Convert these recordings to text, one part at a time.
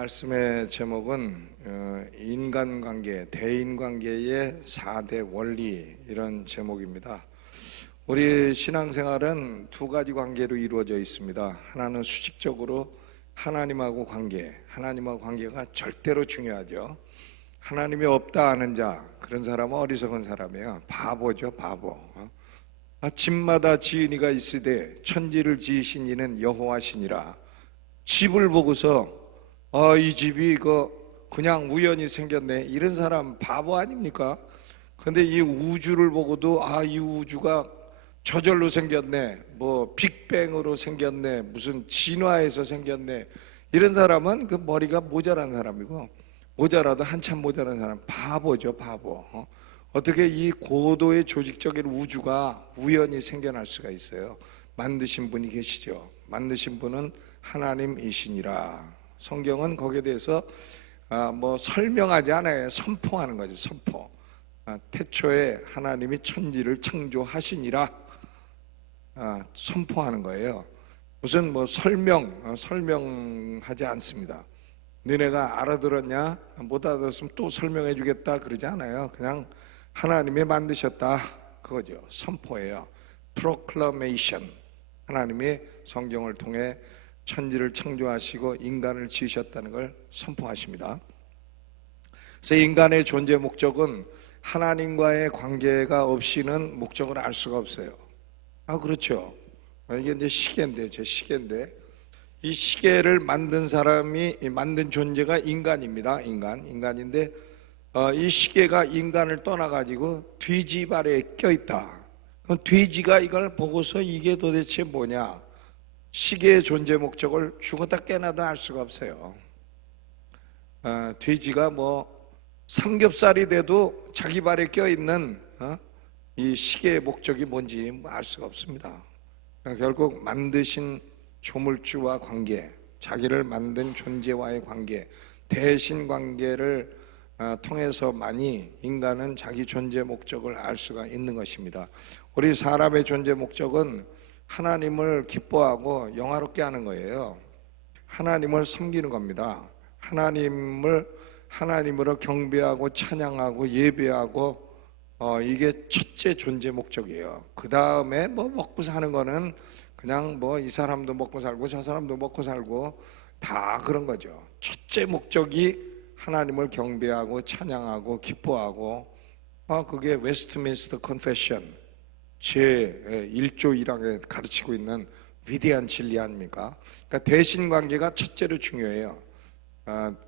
말씀의 제목은 인간관계, 대인관계의 4대 원리, 이런 제목입니다. 우리 신앙생활은 두 가지 관계로 이루어져 있습니다. 하나는 수직적으로 하나님하고 관계, 하나님하고 관계가 절대로 중요하죠. 하나님이 없다 하는 자, 그런 사람은 어리석은 사람이에요. 바보죠, 바보. 집마다 지은이가 있으되 천지를 지으신 이는 여호와시니라. 집을 보고서 이 집이 그냥 우연히 생겼네, 이런 사람 바보 아닙니까? 근데 이 우주를 보고도 이 우주가 저절로 생겼네, 뭐 빅뱅으로 생겼네, 무슨 진화해서 생겼네, 이런 사람은 그 머리가 모자란 사람이고, 모자라도 한참 모자란 사람, 바보죠, 바보. 어떻게 이 고도의 조직적인 우주가 우연히 생겨날 수가 있어요? 만드신 분이 계시죠. 만드신 분은 하나님이시니라. 성경은 거기에 대해서 뭐 설명하지 않아요. 선포하는 거죠. 선포. 태초에 하나님이 천지를 창조하시니라, 선포하는 거예요. 무슨 뭐 설명하지 않습니다. 너네가 알아들었냐? 못 알아들었으면 또 설명해 주겠다, 그러지 않아요. 그냥 하나님이 만드셨다, 그거죠. 선포예요. proclamation. 하나님이 성경을 통해 천지를 창조하시고 인간을 지으셨다는 걸 선포하십니다. 그래서 인간의 존재 목적은 하나님과의 관계가 없이는 목적을 알 수가 없어요. 그렇죠. 이게 이제 시계인데, 제 시계인데, 이 시계를 만든 사람이, 만든 존재가 인간입니다. 인간인데, 이 시계가 인간을 떠나가지고 돼지 발에 껴있다. 그럼 돼지가 이걸 보고서 이게 도대체 뭐냐? 시계의 존재 목적을 죽었다 깨나도 알 수가 없어요. 돼지가 뭐 삼겹살이 돼도 자기 발에 껴있는 이 시계의 목적이 뭔지 알 수가 없습니다. 그러니까 결국 만드신 조물주와 관계, 자기를 만든 존재와의 관계, 대신 관계를 통해서만이 인간은 자기 존재 목적을 알 수가 있는 것입니다. 우리 사람의 존재 목적은 하나님을 기뻐하고 영화롭게 하는 거예요. 하나님을 섬기는 겁니다. 하나님으로 경배하고 찬양하고 예배하고, 이게 첫째 존재 목적이에요. 그 다음에 뭐 먹고 사는 거는 그냥 뭐 이 사람도 먹고 살고 저 사람도 먹고 살고 다 그런 거죠. 첫째 목적이 하나님을 경배하고 찬양하고 기뻐하고, 그게 웨스트민스터 컨페션 제 1조 1항에 가르치고 있는 위대한 진리 아닙니까? 그러니까 대신 관계가 첫째로 중요해요.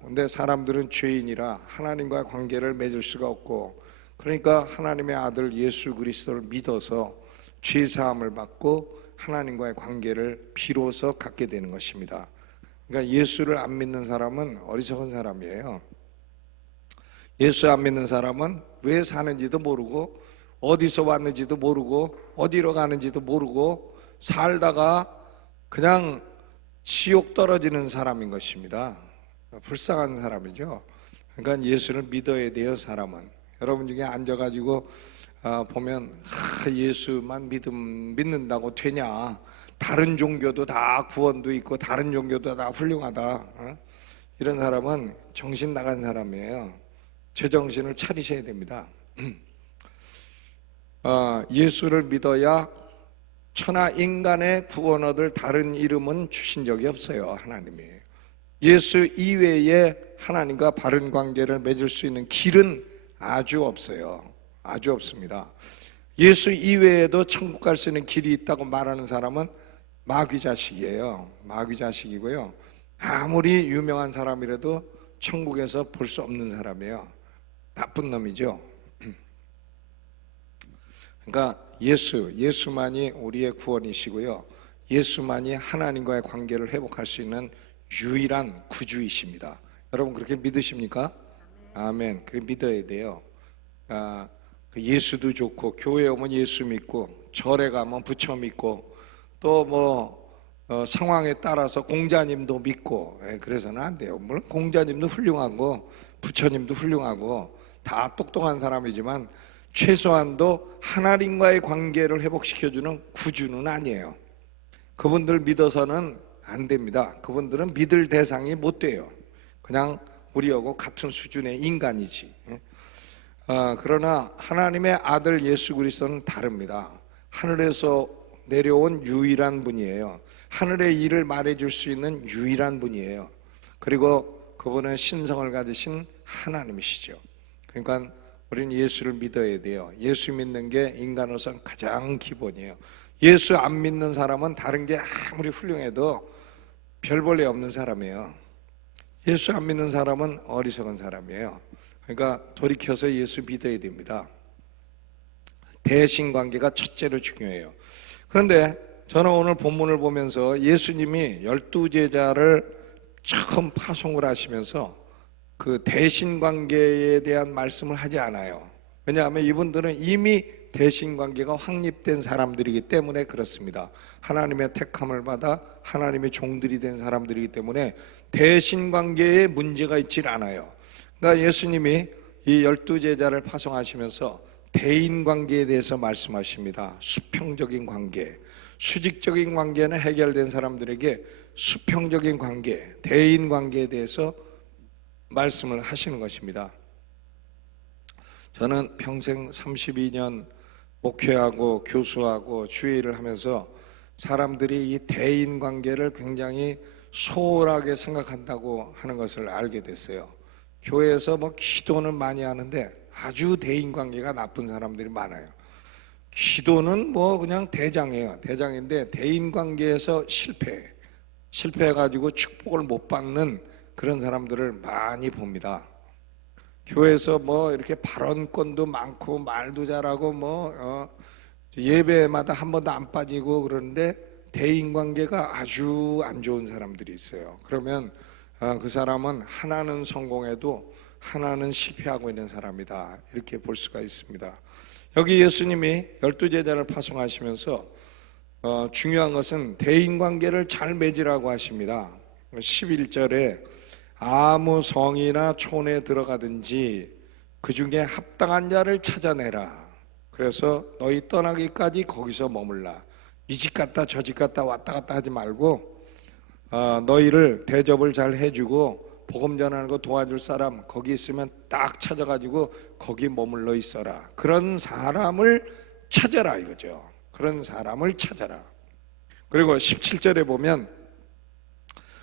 근데 사람들은 죄인이라 하나님과의 관계를 맺을 수가 없고, 그러니까 하나님의 아들 예수 그리스도를 믿어서 죄 사함을 받고 하나님과의 관계를 비로소 갖게 되는 것입니다. 그러니까 예수를 안 믿는 사람은 어리석은 사람이에요. 예수 안 믿는 사람은 왜 사는지도 모르고, 어디서 왔는지도 모르고, 어디로 가는지도 모르고 살다가 그냥 지옥 떨어지는 사람인 것입니다. 불쌍한 사람이죠. 그러니까 예수를 믿어야 돼요. 사람은 여러분 중에 앉아가지고 보면 예수만 믿는다고 되냐, 다른 종교도 다 구원도 있고 다른 종교도 다 훌륭하다, 이런 사람은 정신 나간 사람이에요. 제정신을 차리셔야 됩니다. 예수를 믿어야 천하 인간의 구원 얻을 다른 이름은 주신 적이 없어요. 하나님이 예수 이외에 하나님과 바른 관계를 맺을 수 있는 길은 아주 없어요. 아주 없습니다. 예수 이외에도 천국 갈 수 있는 길이 있다고 말하는 사람은 마귀 자식이에요. 마귀 자식이고요, 아무리 유명한 사람이라도 천국에서 볼 수 없는 사람이에요. 나쁜 놈이죠. 그러니까 예수만이 우리의 구원이시고요, 예수만이 하나님과의 관계를 회복할 수 있는 유일한 구주이십니다. 여러분 그렇게 믿으십니까? 아멘. 그렇게 믿어야 돼요. 예수도 좋고, 교회 오면 예수 믿고, 절에 가면 부처 믿고, 또 뭐 상황에 따라서 공자님도 믿고, 그래서는 안 돼요. 물론 공자님도 훌륭하고 부처님도 훌륭하고 다 똑똑한 사람이지만 최소한도 하나님과의 관계를 회복시켜주는 구주는 아니에요. 그분들 믿어서는 안 됩니다. 그분들은 믿을 대상이 못 돼요. 그냥 우리하고 같은 수준의 인간이지. 그러나 하나님의 아들 예수 그리스도는 다릅니다. 하늘에서 내려온 유일한 분이에요. 하늘의 일을 말해줄 수 있는 유일한 분이에요. 그리고 그분은 신성을 가지신 하나님이시죠. 그러니까 우리는 예수를 믿어야 돼요. 예수 믿는 게 인간으로서 가장 기본이에요. 예수 안 믿는 사람은 다른 게 아무리 훌륭해도 별 볼일 없는 사람이에요. 예수 안 믿는 사람은 어리석은 사람이에요. 그러니까 돌이켜서 예수 믿어야 됩니다. 대신 관계가 첫째로 중요해요. 그런데 저는 오늘 본문을 보면서 예수님이 12제자를 처음 파송을 하시면서 그 대신 관계에 대한 말씀을 하지 않아요. 왜냐하면 이분들은 이미 대신 관계가 확립된 사람들이기 때문에 그렇습니다. 하나님의 택함을 받아 하나님의 종들이 된 사람들이기 때문에 대신 관계에 문제가 있질 않아요. 그러니까 예수님이 이 12제자를 파송하시면서 대인 관계에 대해서 말씀하십니다. 수평적인 관계, 수직적인 관계는 해결된 사람들에게 수평적인 관계, 대인 관계에 대해서 말씀을 하시는 것입니다. 저는 평생 32년 목회하고 교수하고 주의를 하면서 사람들이 이 대인 관계를 굉장히 소홀하게 생각한다고 하는 것을 알게 됐어요. 교회에서 뭐 기도는 많이 하는데 아주 대인 관계가 나쁜 사람들이 많아요. 기도는 뭐 그냥 대장이에요. 대장인데 대인 관계에서 실패해가지고 축복을 못 받는 그런 사람들을 많이 봅니다. 교회에서 뭐 이렇게 발언권도 많고 말도 잘하고 예배마다 한 번도 안 빠지고 그러는데 대인 관계가 아주 안 좋은 사람들이 있어요. 그러면 그 사람은 하나는 성공해도 하나는 실패하고 있는 사람이다, 이렇게 볼 수가 있습니다. 여기 예수님이 12제자를 파송하시면서 중요한 것은 대인 관계를 잘 맺으라고 하십니다. 11절에 아무 성이나 촌에 들어가든지 그 중에 합당한 자를 찾아내라. 그래서 너희 떠나기까지 거기서 머물라. 이 집 갔다 저 집 갔다 왔다 갔다 하지 말고 너희를 대접을 잘 해주고 복음 전하는 거 도와줄 사람 거기 있으면 딱 찾아가지고 거기 머물러 있어라. 그런 사람을 찾아라 이거죠. 그런 사람을 찾아라. 그리고 17절에 보면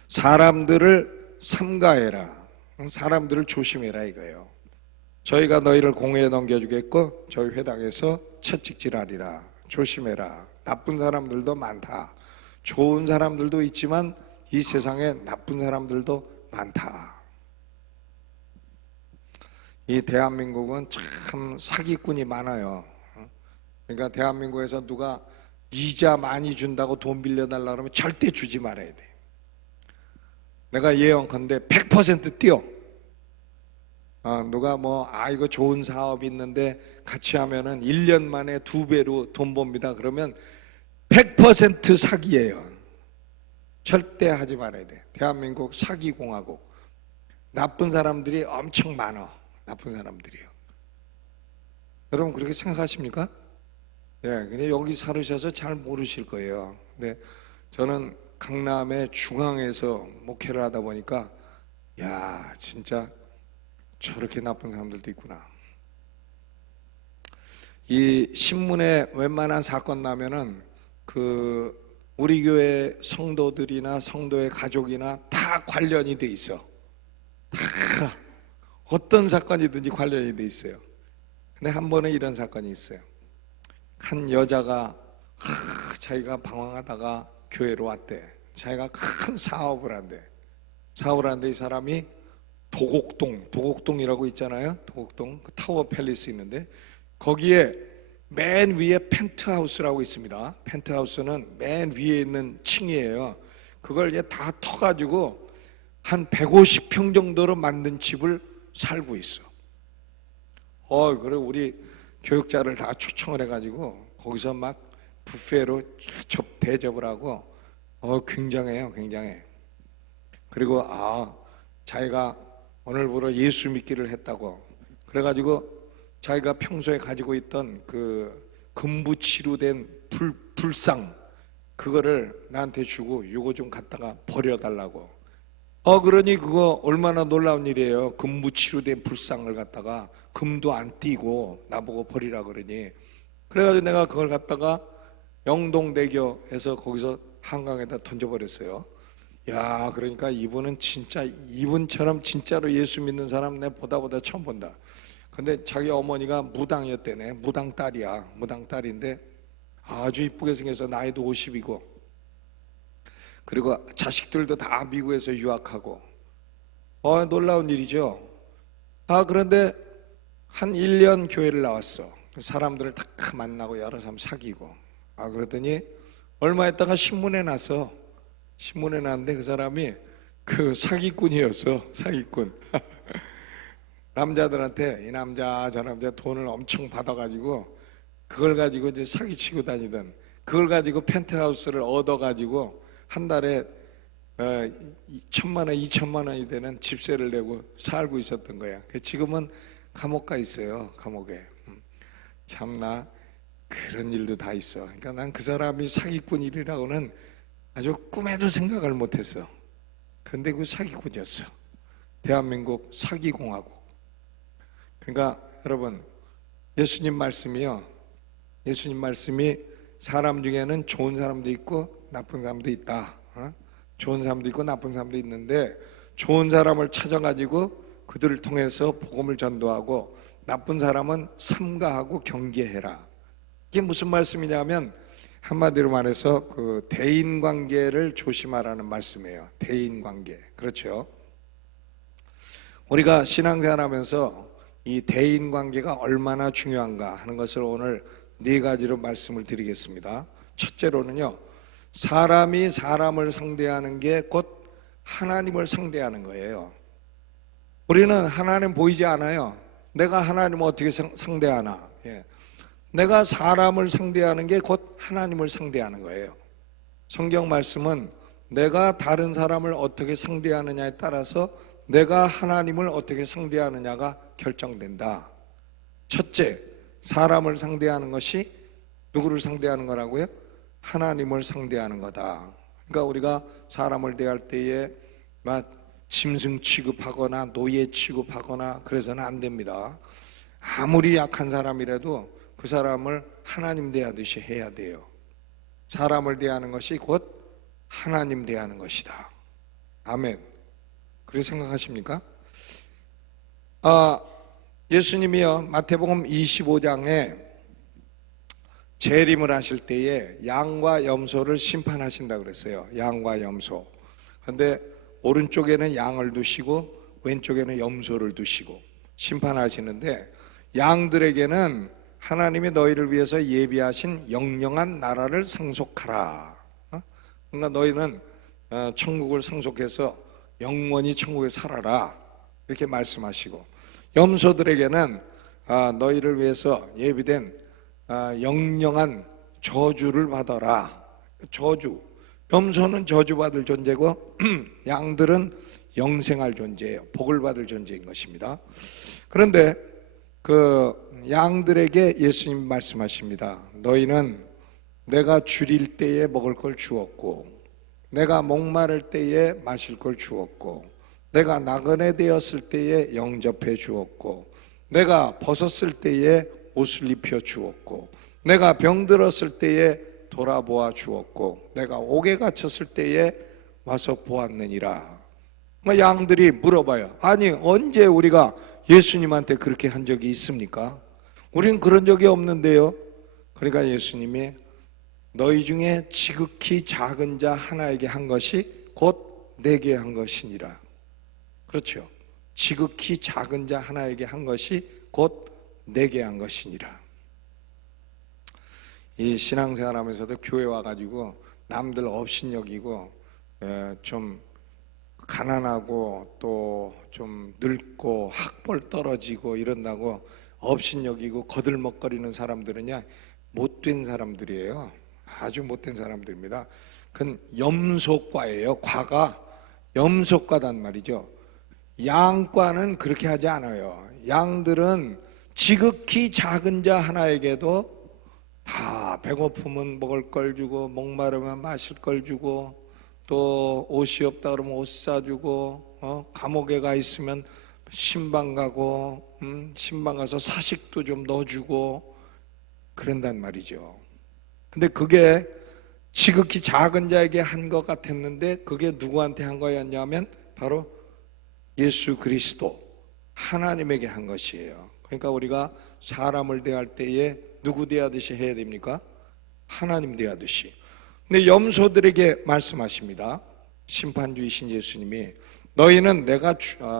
사람들을 삼가해라. 사람들을 조심해라 이거예요. 저희가 너희를 공회에 넘겨주겠고 저희 회당에서 채찍질하리라. 조심해라. 나쁜 사람들도 많다. 좋은 사람들도 있지만 이 세상에 나쁜 사람들도 많다. 이 대한민국은 참 사기꾼이 많아요. 그러니까 대한민국에서 누가 이자 많이 준다고 돈 빌려달라 그러면 절대 주지 말아야 돼. 내가 예언컨대 100% 뛰어. 누가 이거 좋은 사업이 있는데 같이 하면은 1년 만에 2배로 돈 법니다. 그러면 100% 사기예요. 절대 하지 말아야 돼. 대한민국 사기공화국. 나쁜 사람들이 엄청 많아. 나쁜 사람들이요. 여러분 그렇게 생각하십니까? 네, 근데 여기 살으셔서 잘 모르실 거예요. 근데 저는 강남의 중앙에서 목회를 하다 보니까 야, 진짜 저렇게 나쁜 사람들도 있구나. 이 신문에 웬만한 사건 나면은 우리 교회 성도들이나 성도의 가족이나 다 관련이 돼 있어. 다 어떤 사건이든지 관련이 돼 있어요. 근데 한 번은 이런 사건이 있어요. 한 여자가 자기가 방황하다가 교회로 왔대. 자기가 큰 사업을 한대. 사업을 하는데 이 사람이 도곡동이라고 있잖아요. 도곡동 그 타워 팰리스 있는데 거기에 맨 위에 펜트하우스라고 있습니다. 펜트하우스는 맨 위에 있는 층이에요. 그걸 이제 다 터가지고 한 150평 정도로 만든 집을 살고 있어. 그래 우리 교육자를 다 초청을 해가지고 거기서 막 뷔페로 대접을 하고 굉장해요, 굉장해. 그리고 자기가 오늘부로 예수 믿기를 했다고 그래가지고 자기가 평소에 가지고 있던 그 금부치로 된 불상 그거를 나한테 주고 요거 좀 갖다가 버려달라고. 그러니 그거 얼마나 놀라운 일이에요. 금무치로 된 불상을 갖다가 금도 안 띄고 나보고 버리라 그러니. 그래가지고 내가 그걸 갖다가 영동대교에서 거기서 한강에다 던져버렸어요. 야, 그러니까 이분은 진짜, 이분처럼 진짜로 예수 믿는 사람 내 보다 처음 본다. 근데 자기 어머니가 무당이었대네. 무당 딸이야. 무당 딸인데 아주 이쁘게 생겨서 나이도 50이고, 그리고 자식들도 다 미국에서 유학하고. 놀라운 일이죠. 그런데 한 1년 교회를 나왔어. 사람들을 다 만나고 여러 사람 사귀고. 그러더니 얼마 있다가 신문에 났어. 신문에 났는데 그 사람이 그 사기꾼이었어. 사기꾼. 남자들한테 이 남자 저 남자 돈을 엄청 받아가지고 그걸 가지고 이제 사기치고 다니던, 그걸 가지고 펜트하우스를 얻어가지고 한 달에 1,000만 원, 2,000만 원이 되는 집세를 내고 살고 있었던 거야. 지금은 감옥 가 있어요. 감옥에. 참나 그런 일도 다 있어. 그러니까 난 그 사람이 사기꾼 일이라고는 아주 꿈에도 생각을 못했어. 그런데 그 사기꾼이었어. 대한민국 사기공화국. 그러니까 여러분, 예수님 말씀이요, 예수님 말씀이 사람 중에는 좋은 사람도 있고 나쁜 사람도 있다. 좋은 사람도 있고 나쁜 사람도 있는데, 좋은 사람을 찾아가지고 그들을 통해서 복음을 전도하고, 나쁜 사람은 삼가하고 경계해라. 이게 무슨 말씀이냐면 한마디로 말해서 그 대인관계를 조심하라는 말씀이에요. 대인관계. 그렇죠. 우리가 신앙생활하면서 이 대인관계가 얼마나 중요한가 하는 것을 오늘 4가지로 말씀을 드리겠습니다. 첫째로는요, 사람이 사람을 상대하는 게 곧 하나님을 상대하는 거예요. 우리는 하나님 보이지 않아요. 내가 하나님을 어떻게 상대하나? 내가 사람을 상대하는 게 곧 하나님을 상대하는 거예요. 성경 말씀은 내가 다른 사람을 어떻게 상대하느냐에 따라서 내가 하나님을 어떻게 상대하느냐가 결정된다. 첫째, 사람을 상대하는 것이 누구를 상대하는 거라고요? 하나님을 상대하는 거다. 그러니까 우리가 사람을 대할 때에 막 짐승 취급하거나 노예 취급하거나 그래서는 안 됩니다. 아무리 약한 사람이라도 그 사람을 하나님 대하듯이 해야 돼요. 사람을 대하는 것이 곧 하나님 대하는 것이다. 아멘. 그렇게 생각하십니까? 예수님이요, 마태복음 25장에 재림을 하실 때에 양과 염소를 심판하신다 그랬어요. 양과 염소. 그런데 오른쪽에는 양을 두시고 왼쪽에는 염소를 두시고 심판하시는데, 양들에게는 하나님이 너희를 위해서 예비하신 영영한 나라를 상속하라. 그러니까 너희는 천국을 상속해서 영원히 천국에 살아라, 이렇게 말씀하시고, 염소들에게는 너희를 위해서 예비된 영영한 저주를 받아라. 저주. 염소는 저주받을 존재고 양들은 영생할 존재예요. 복을 받을 존재인 것입니다. 그런데 그 양들에게 예수님 말씀하십니다. 너희는 내가 줄일 때에 먹을 걸 주었고, 내가 목마를 때에 마실 걸 주었고, 내가 나그네 되었을 때에 영접해 주었고, 내가 벗었을 때에 옷을 입혀 주었고, 내가 병들었을 때에 돌아보아 주었고, 내가 옥에 갇혔을 때에 와서 보았느니라. 양들이 물어봐요. 아니, 언제 우리가 예수님한테 그렇게 한 적이 있습니까? 우린 그런 적이 없는데요. 그러니까 예수님이 너희 중에 지극히 작은 자 하나에게 한 것이 곧 내게 한 것이니라. 그렇죠. 지극히 작은 자 하나에게 한 것이 곧 내게 한 것이니라. 이 신앙생활하면서도 교회 와가지고 남들 업신여기고 좀 가난하고 또 좀 늙고 학벌 떨어지고 이런다고 업신여기고 거들먹거리는 사람들은요, 못된 사람들이에요. 아주 못된 사람들입니다. 그건 염소과예요. 과가 염소과단 말이죠. 양과는 그렇게 하지 않아요. 양들은 지극히 작은 자 하나에게도 다 배고프면 먹을 걸 주고 목마르면 마실 걸 주고 또 옷이 없다 그러면 옷 사주고, 감옥에 가 있으면 신방 가고, 신방 가서 사식도 좀 넣어주고 그런단 말이죠. 근데 그게 지극히 작은 자에게 한 것 같았는데 그게 누구한테 한 거였냐면 바로 예수 그리스도 하나님에게 한 것이에요. 그러니까 우리가 사람을 대할 때에 누구 대하듯이 해야 됩니까? 하나님 대하듯이. 근데 염소들에게 말씀하십니다. 심판주이신 예수님이 너희는 내가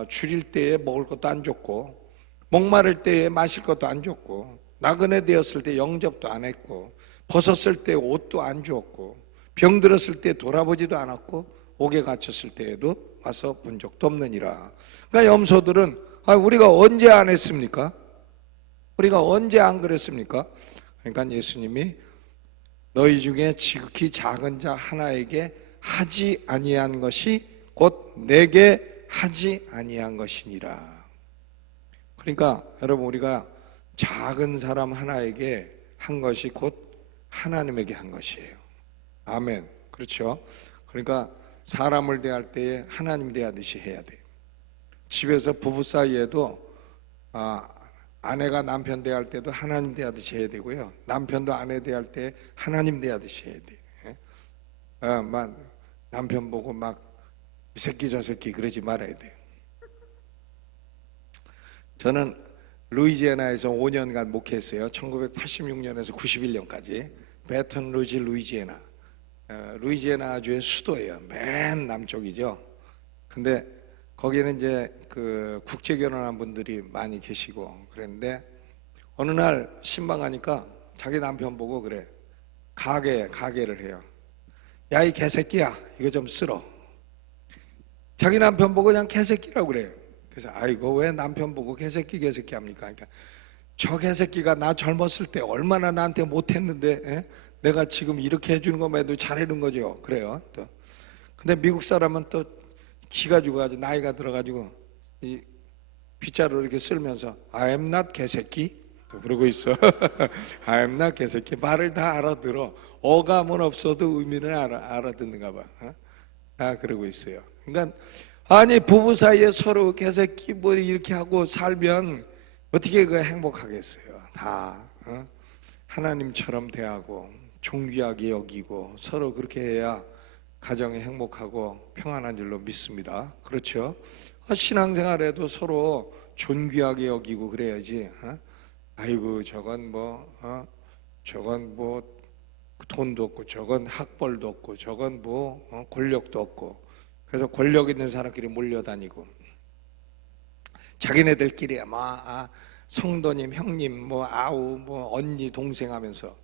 줄일 때에 먹을 것도 안 줬고 목마를 때에 마실 것도 안 줬고 나그네 되었을 때 영접도 안 했고 벗었을 때 옷도 안 주었고 병들었을 때 돌아보지도 않았고 옥에 갇혔을 때에도 와서 본 적도 없느니라. 그러니까 염소들은 우리가 언제 안 했습니까? 우리가 언제 안 그랬습니까? 그러니까 예수님이 너희 중에 지극히 작은 자 하나에게 하지 아니한 것이 곧 내게 하지 아니한 것이니라. 그러니까 여러분 우리가 작은 사람 하나에게 한 것이 곧 하나님에게 한 것이에요. 아멘. 그렇죠? 그러니까 사람을 대할 때에 하나님 대하듯이 해야 돼요. 집에서 부부 사이에도 아내가 남편 대할 때도 하나님 대하듯이 해야 되고요. 남편도 아내 대할 때 하나님 대하듯이 해야 돼요. 막 남편 보고 막 이 새끼 저 새끼 그러지 말아야 돼요. 저는 루이지애나에서 5년간 목회했어요. 1986년에서 91년까지 배턴 루지 루이지애나. 루이지애나주의 수도예요. 맨 남쪽이죠. 근데 거기는 이제 그 국제 결혼한 분들이 많이 계시고 그랬는데 어느 날 신방하니까 자기 남편 보고 그래. 가게를 해요. 야, 이 개새끼야, 이거 좀 쓸어. 자기 남편 보고 그냥 개새끼라고 그래요. 그래서 아이고 왜 남편 보고 개새끼 합니까? 그러니까 저 개새끼가 나 젊었을 때 얼마나 나한테 못했는데 내가 지금 이렇게 해주는 것만 해도 잘해준 거죠. 그래요. 또 근데 미국 사람은 또 기가 죽어가지고 나이가 들어가지고 이 빗자루 이렇게 쓸면서 I am not 개새끼 또 그러고 있어. I am not 개새끼 말을 다 알아들어. 어감은 없어도 의미는 알아듣는가 봐. 그러고 있어요. 그러니까 아니 부부 사이에 서로 개새끼 뭐 이렇게 하고 살면 어떻게 그 행복하겠어요. 다 하나님처럼 대하고 존귀하게 여기고 서로 그렇게 해야 가정이 행복하고 평안한 줄로 믿습니다. 그렇죠? 신앙생활에도 서로 존귀하게 여기고 그래야지. 아이고 저건 뭐 돈도 없고 저건 학벌도 없고 저건 뭐 권력도 없고 그래서 권력 있는 사람끼리 몰려다니고 자기네들끼리 성도님 형님 뭐 아우 뭐 언니 동생 하면서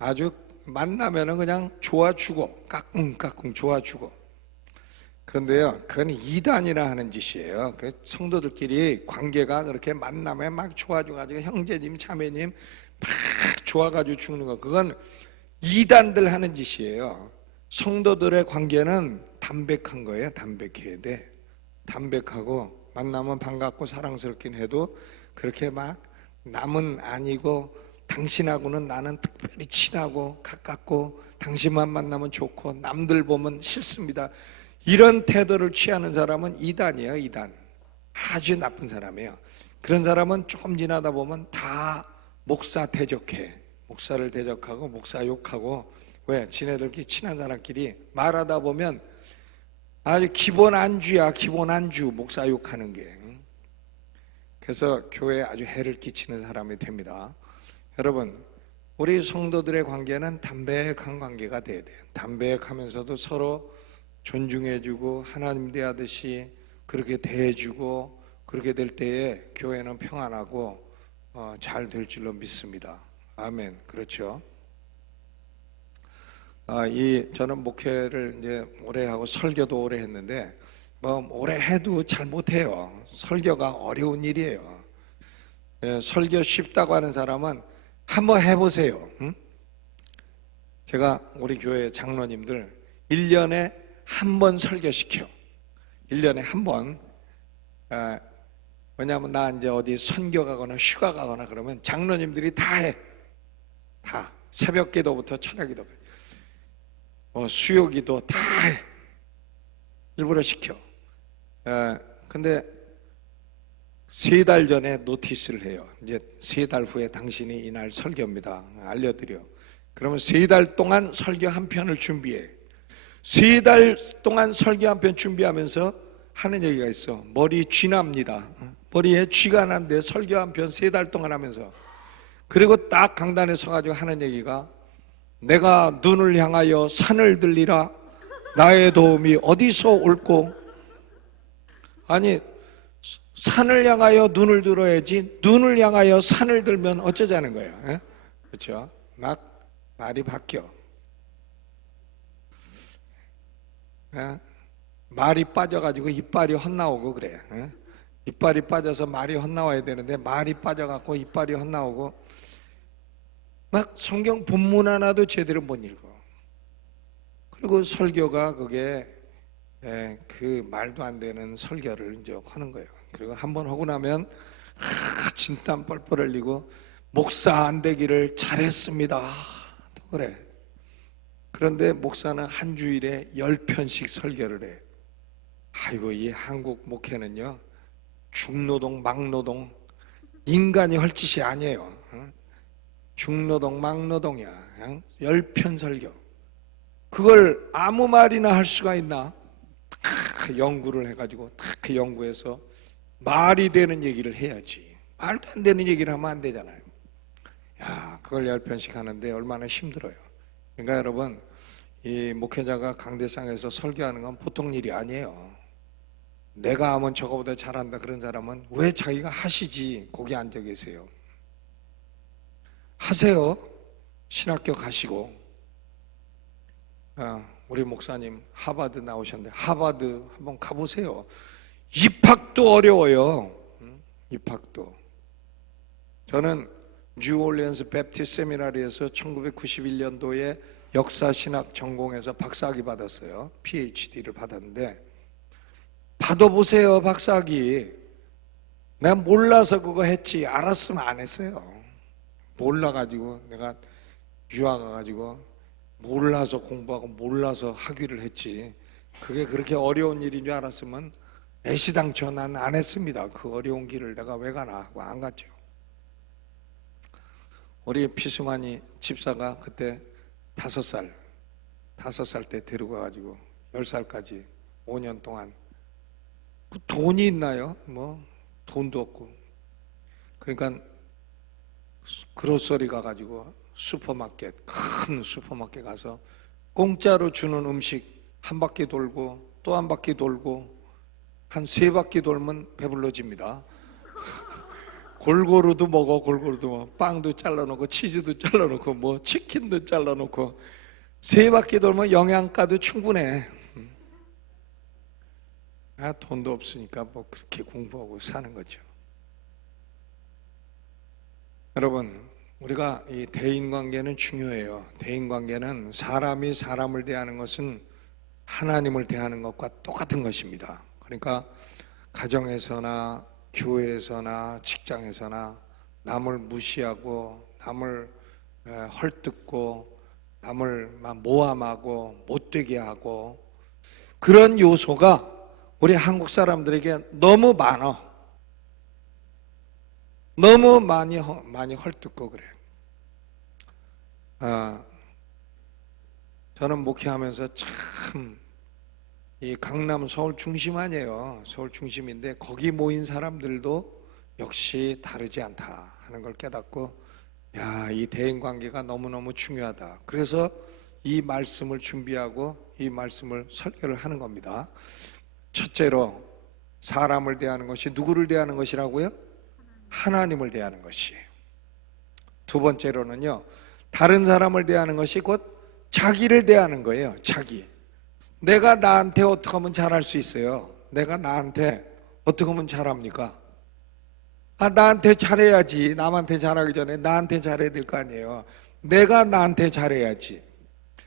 아주 만나면은 그냥 좋아주고 까꿍 좋아주고. 그런데요 그건 이단이라 하는 짓이에요. 그 성도들끼리 관계가 그렇게 만나면 막 좋아져가지고 형제님 자매님 막 좋아가지고 죽는 거 그건 이단들 하는 짓이에요. 성도들의 관계는 담백한 거예요. 담백해야 돼. 담백하고 만나면 반갑고 사랑스럽긴 해도 그렇게 막 남은 아니고 당신하고는 나는 특별히 친하고 가깝고 당신만 만나면 좋고 남들 보면 싫습니다. 이런 태도를 취하는 사람은 이단이에요. 이단. 아주 나쁜 사람이에요. 그런 사람은 조금 지나다 보면 다 목사 대적해. 목사를 대적하고 목사 욕하고 왜? 지네들끼리 친한 사람끼리 말하다 보면 아주 기본 안주야. 기본 안주 목사 욕하는 게. 그래서 교회에 아주 해를 끼치는 사람이 됩니다. 여러분 우리 성도들의 관계는 담백한 관계가 돼야 돼요. 담백하면서도 서로 존중해주고 하나님 대하듯이 그렇게 대해주고 그렇게 될 때에 교회는 평안하고 잘 될 줄로 믿습니다. 아멘. 그렇죠. 저는 목회를 이제 오래 하고 설교도 오래 했는데 뭐 오래 해도 잘 못해요. 설교가 어려운 일이에요. 설교 쉽다고 하는 사람은 한번 해보세요. 응? 제가 우리 교회 장로님들 1년에 한 번 설교시켜. 1년에 한 번. 왜냐하면 나 이제 어디 선교 가거나 휴가 가거나 그러면 장로님들이 다 해. 다. 새벽 기도부터 철야 기도. 수요 기도 다 해. 일부러 시켜. 근데 3달 전에 노티스를 해요. 이제 3달 후에 당신이 이날 설교입니다. 알려드려. 그러면 3달 동안 설교 한 편을 준비해. 3달 동안 설교 한 편 준비하면서 하는 얘기가 있어. 머리 쥐납니다. 머리에 쥐가 난데 설교 한 편 3달 동안 하면서, 그리고 딱 강단에 서가지고 하는 얘기가, 내가 눈을 향하여 산을 들리라. 나의 도움이 어디서 올꼬. 아니, 산을 향하여 눈을 들어야지, 눈을 향하여 산을 들면 어쩌자는 거예요. 예? 그렇죠? 막 말이 바뀌어. 예? 말이 빠져가지고 이빨이 헛나오고 그래. 예? 이빨이 빠져서 말이 헛나와야 되는데 말이 빠져갖고 이빨이 헛나오고, 막 성경 본문 하나도 제대로 못 읽어. 그리고 설교가 그게 그 말도 안 되는 설교를 이제 하는 거예요. 그리고 한번 하고 나면 진땀 뻘뻘 흘리고, 목사 안 되기를 잘했습니다. 또 그래. 그런데 목사는 한 주일에 10편씩 설교를 해. 아이고, 이 한국 목회는요, 중노동 막노동, 인간이 할 짓이 아니에요. 중노동 막노동이야. 10편 설교. 그걸 아무 말이나 할 수가 있나? 연구를 해가지고 그 연구해서 말이 되는 얘기를 해야지. 말도 안 되는 얘기를 하면 안 되잖아요. 야, 그걸 10편씩 하는데 얼마나 힘들어요. 그러니까 여러분, 이 목회자가 강대상에서 설교하는 건 보통 일이 아니에요. 내가 하면 저거보다 잘한다 그런 사람은 왜 자기가 하시지 거기 앉아 계세요? 하세요. 신학교 가시고. 우리 목사님 하버드 나오셨는데 하버드 한번 가보세요. 입학도 어려워요. 입학도. 저는 뉴올리언스 베프티스트 세미나리에서 1991년도에 역사신학 전공해서 박사학위 받았어요. PhD를 받았는데, 받아보세요. 박사학위. 내가 몰라서 그거 했지, 알았으면 안 했어요. 몰라가지고 내가 유학 가가지고 몰라서 공부하고 몰라서 학위를 했지, 그게 그렇게 어려운 일인 줄 알았으면 애시당초 난 안 했습니다. 그 어려운 길을 내가 왜 가나 하고 안 갔죠. 우리 피승환이 집사가 그때 5살 때 데리고 가가지고 10살까지 5년 동안, 돈이 있나요? 뭐 돈도 없고. 그러니까 그로서리 가가지고 슈퍼마켓, 큰 슈퍼마켓 가서 공짜로 주는 음식 한 바퀴 돌고 또 한 바퀴 돌고 한 3바퀴 돌면 배불러집니다. 골고루도 먹어. 빵도 잘라놓고 치즈도 잘라놓고 뭐 치킨도 잘라놓고 3바퀴 돌면 영양가도 충분해. 돈도 없으니까 뭐 그렇게 공부하고 사는 거죠. 여러분, 우리가 이 대인관계는 중요해요. 대인관계는 사람이 사람을 대하는 것은 하나님을 대하는 것과 똑같은 것입니다. 그러니까 가정에서나 교회에서나 직장에서나 남을 무시하고 남을 헐뜯고 남을 모함하고 못되게 하고, 그런 요소가 우리 한국 사람들에게 너무 많아. 너무 많이 헐뜯고 그래. 저는 목회하면서 참, 이 강남 서울 중심 아니에요. 서울 중심인데 거기 모인 사람들도 역시 다르지 않다 하는 걸 깨닫고, 야, 이 대인관계가 너무너무 중요하다. 그래서 이 말씀을 준비하고 이 말씀을 설교를 하는 겁니다. 첫째로, 사람을 대하는 것이 누구를 대하는 것이라고요? 하나님을 대하는 것이에요. 두 번째로는요, 다른 사람을 대하는 것이 곧 자기를 대하는 거예요. 자기. 내가 나한테 어떻게 하면 잘할 수 있어요? 내가 나한테 어떻게 하면 잘합니까? 나한테 잘해야지. 남한테 잘하기 전에 나한테 잘해야 될 거 아니에요. 내가 나한테 잘해야지.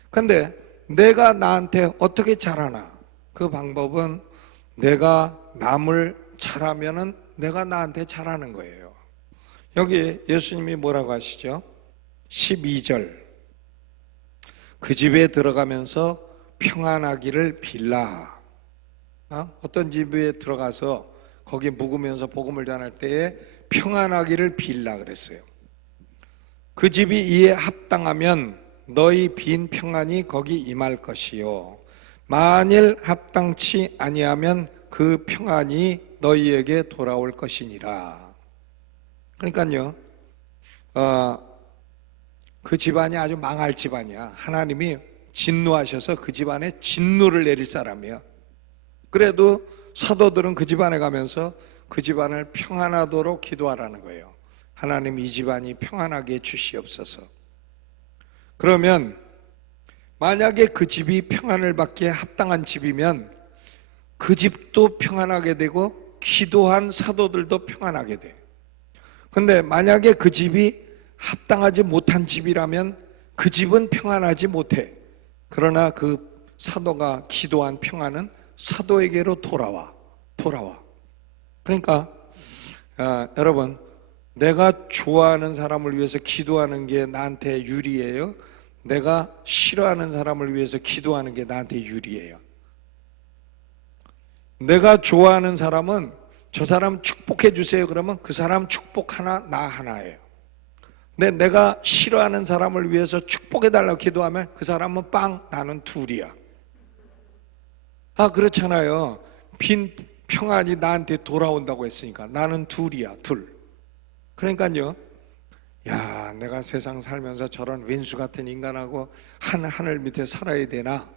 근데 내가 나한테 어떻게 잘하나? 그 방법은 내가 남을 잘하면은 내가 나한테 잘하는 거예요. 여기 예수님이 뭐라고 하시죠? 12절. 그 집에 들어가면서 평안하기를 빌라. 어떤 집에 들어가서 거기 묵으면서 복음을 전할 때에 평안하기를 빌라 그랬어요. 그 집이 이에 합당하면 너희 빈 평안이 거기 임할 것이요 만일 합당치 아니하면 그 평안이 너희에게 돌아올 것이니라. 그러니까요, 그 집안이 아주 망할 집안이야. 하나님이 진노하셔서 그 집안에 진노를 내릴 사람이야. 그래도 사도들은 그 집안에 가면서 그 집안을 평안하도록 기도하라는 거예요. 하나님 이 집안이 평안하게 해주시옵소서. 그러면 만약에 그 집이 평안을 받기에 합당한 집이면 그 집도 평안하게 되고 기도한 사도들도 평안하게 돼. 근데 만약에 그 집이 합당하지 못한 집이라면 그 집은 평안하지 못해. 그러나 그 사도가 기도한 평안은 사도에게로 돌아와. 그러니까 여러분, 내가 좋아하는 사람을 위해서 기도하는 게 나한테 유리해요? 내가 싫어하는 사람을 위해서 기도하는 게 나한테 유리해요? 내가 좋아하는 사람은 저 사람 축복해 주세요 그러면 그 사람 축복 하나 나 하나예요. 근데 내가 싫어하는 사람을 위해서 축복해 달라고 기도하면 그 사람은 빵 나는 둘이야. 그렇잖아요. 빈 평안이 나한테 돌아온다고 했으니까 나는 둘이야. 둘. 그러니까요, 야, 내가 세상 살면서 저런 왼수 같은 인간하고 하늘 밑에 살아야 되나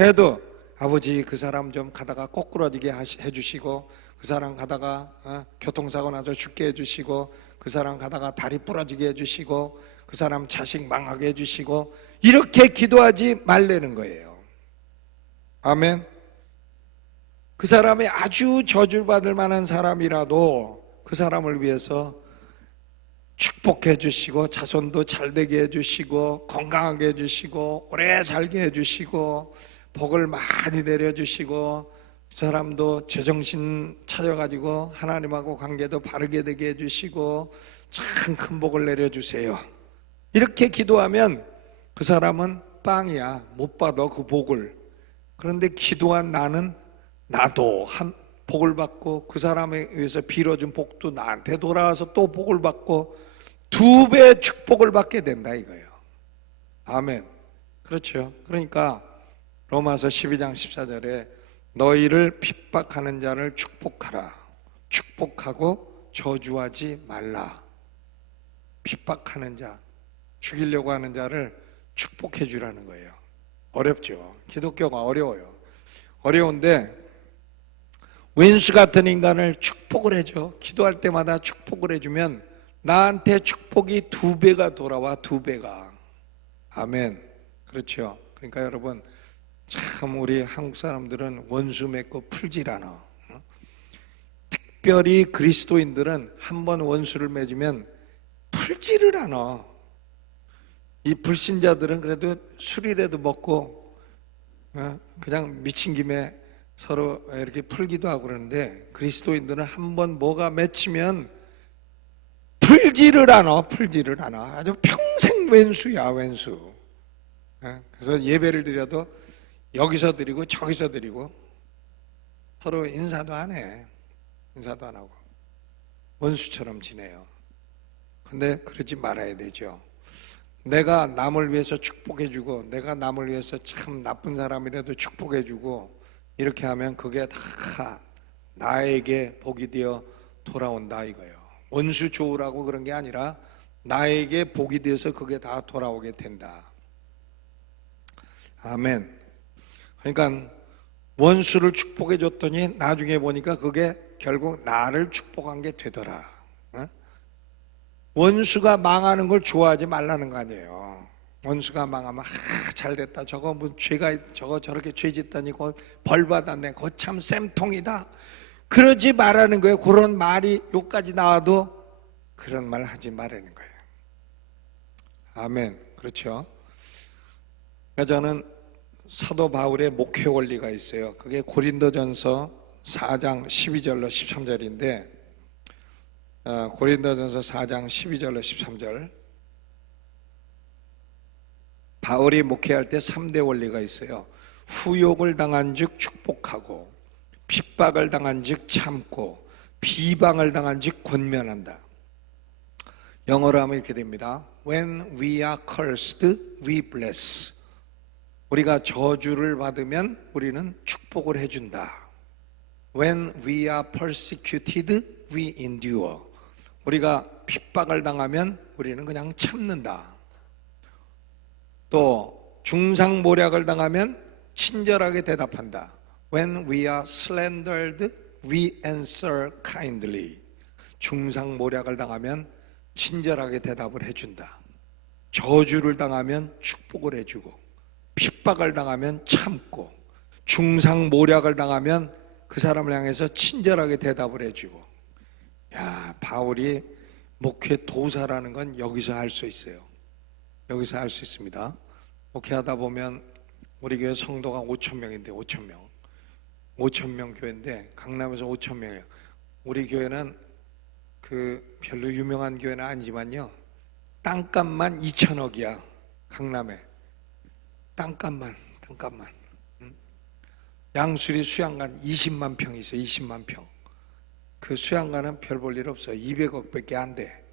해도 아버지 그 사람 좀 가다가 꼬꾸라지게 해주시고 그 사람 가다가 교통사고 나서 죽게 해주시고 그 사람 가다가 다리 부러지게 해주시고 그 사람 자식 망하게 해주시고 이렇게 기도하지 말라는 거예요. 아멘. 그 사람이 아주 저주받을 만한 사람이라도 그 사람을 위해서 축복해 주시고 자손도 잘 되게 해주시고 건강하게 해주시고 오래 살게 해주시고 복을 많이 내려주시고 그 사람도 제정신 차려가지고 하나님하고 관계도 바르게 되게 해주시고 참 큰 복을 내려주세요. 이렇게 기도하면 그 사람은 빵이야. 못 받아 그 복을. 그런데 기도한 나도 한 복을 받고 그 사람에 의해서 빌어준 복도 나한테 돌아와서 또 복을 받고 2배의 축복을 받게 된다 이거예요. 아멘. 그렇죠. 그러니까 로마서 12장 14절에 너희를 핍박하는 자를 축복하라. 축복하고 저주하지 말라. 핍박하는 자, 죽이려고 하는 자를 축복해 주라는 거예요. 어렵죠. 기독교가 어려워요. 어려운데 왼수 같은 인간을 축복을 해줘. 기도할 때마다 축복을 해주면 나한테 축복이 2배가 돌아와. 2배가. 아멘. 그렇죠. 그러니까 여러분, 참 우리 한국 사람들은 원수 맺고 풀질 않아. 특별히 그리스도인들은 한번 원수를 맺으면 풀지를 않아. 이 불신자들은 그래도 술이라도 먹고 그냥 미친 김에 서로 이렇게 풀기도 하고 그러는데 그리스도인들은 한번 뭐가 맺히면 풀지를 않아. 아주 평생 왼수야, 왼수. 그래서 예배를 드려도 여기서 드리고 저기서 드리고 서로 인사도 안 해. 인사도 안 하고 원수처럼 지내요. 근데 그러지 말아야 되죠. 내가 남을 위해서 축복해주고 내가 남을 위해서 참 나쁜 사람이라도 축복해주고 이렇게 하면 그게 다 나에게 복이 되어 돌아온다 이거예요. 원수 좋으라고 그런 게 아니라 나에게 복이 되어서 그게 다 돌아오게 된다. 아멘. 그러니까 원수를 축복해 줬더니 나중에 보니까 그게 결국 나를 축복한 게 되더라. 원수가 망하는 걸 좋아하지 말라는 거 아니에요. 원수가 망하면 잘됐다. 저거 뭐 저거 저렇게 죄 짓더니 벌 받았네. 그거 참 쌤통이다. 그러지 말라는 거예요. 그런 말이 여기까지 나와도 그런 말 하지 말라는 거예요. 아멘. 그렇죠. 저는 사도 바울의 목회 원리가 있어요. 그게 고린도전서 4장 12절로 13절인데 고린도전서 4장 12절로 13절 바울이 목회할 때 3대 원리가 있어요. 후욕을 당한 즉 축복하고 핍박을 당한즉 참고 비방을 당한즉 권면한다. 영어로 하면 이렇게 됩니다. When we are cursed, we bless. 우리가 저주를 받으면 우리는 축복을 해준다. When we are persecuted, we endure. 우리가 핍박을 당하면 우리는 그냥 참는다. 또 중상모략을 당하면 친절하게 대답한다. When we are slandered, we answer kindly. 중상모략을 당하면 친절하게 대답을 해준다. 저주를 당하면 축복을 해주고, 핍박을 당하면 참고, 중상모략을 당하면 그 사람을 향해서 친절하게 대답을 해주고. 야, 바울이 목회 도사라는 건 여기서 할 수 있어요. 여기서 할 수 있습니다. 목회하다 보면 우리 교회 성도가 5,000명인데 5,000명 5,000명 교회인데 강남에서 5,000명이에요. 우리 교회는 그 별로 유명한 교회는 아니지만요, 땅값만 2,000억이야. 강남에 땅값만 양수리 수양관 20만 평이 있어요. 20만 평. 그 수양관은 별 볼 일 없어요. 200억밖에 안 돼.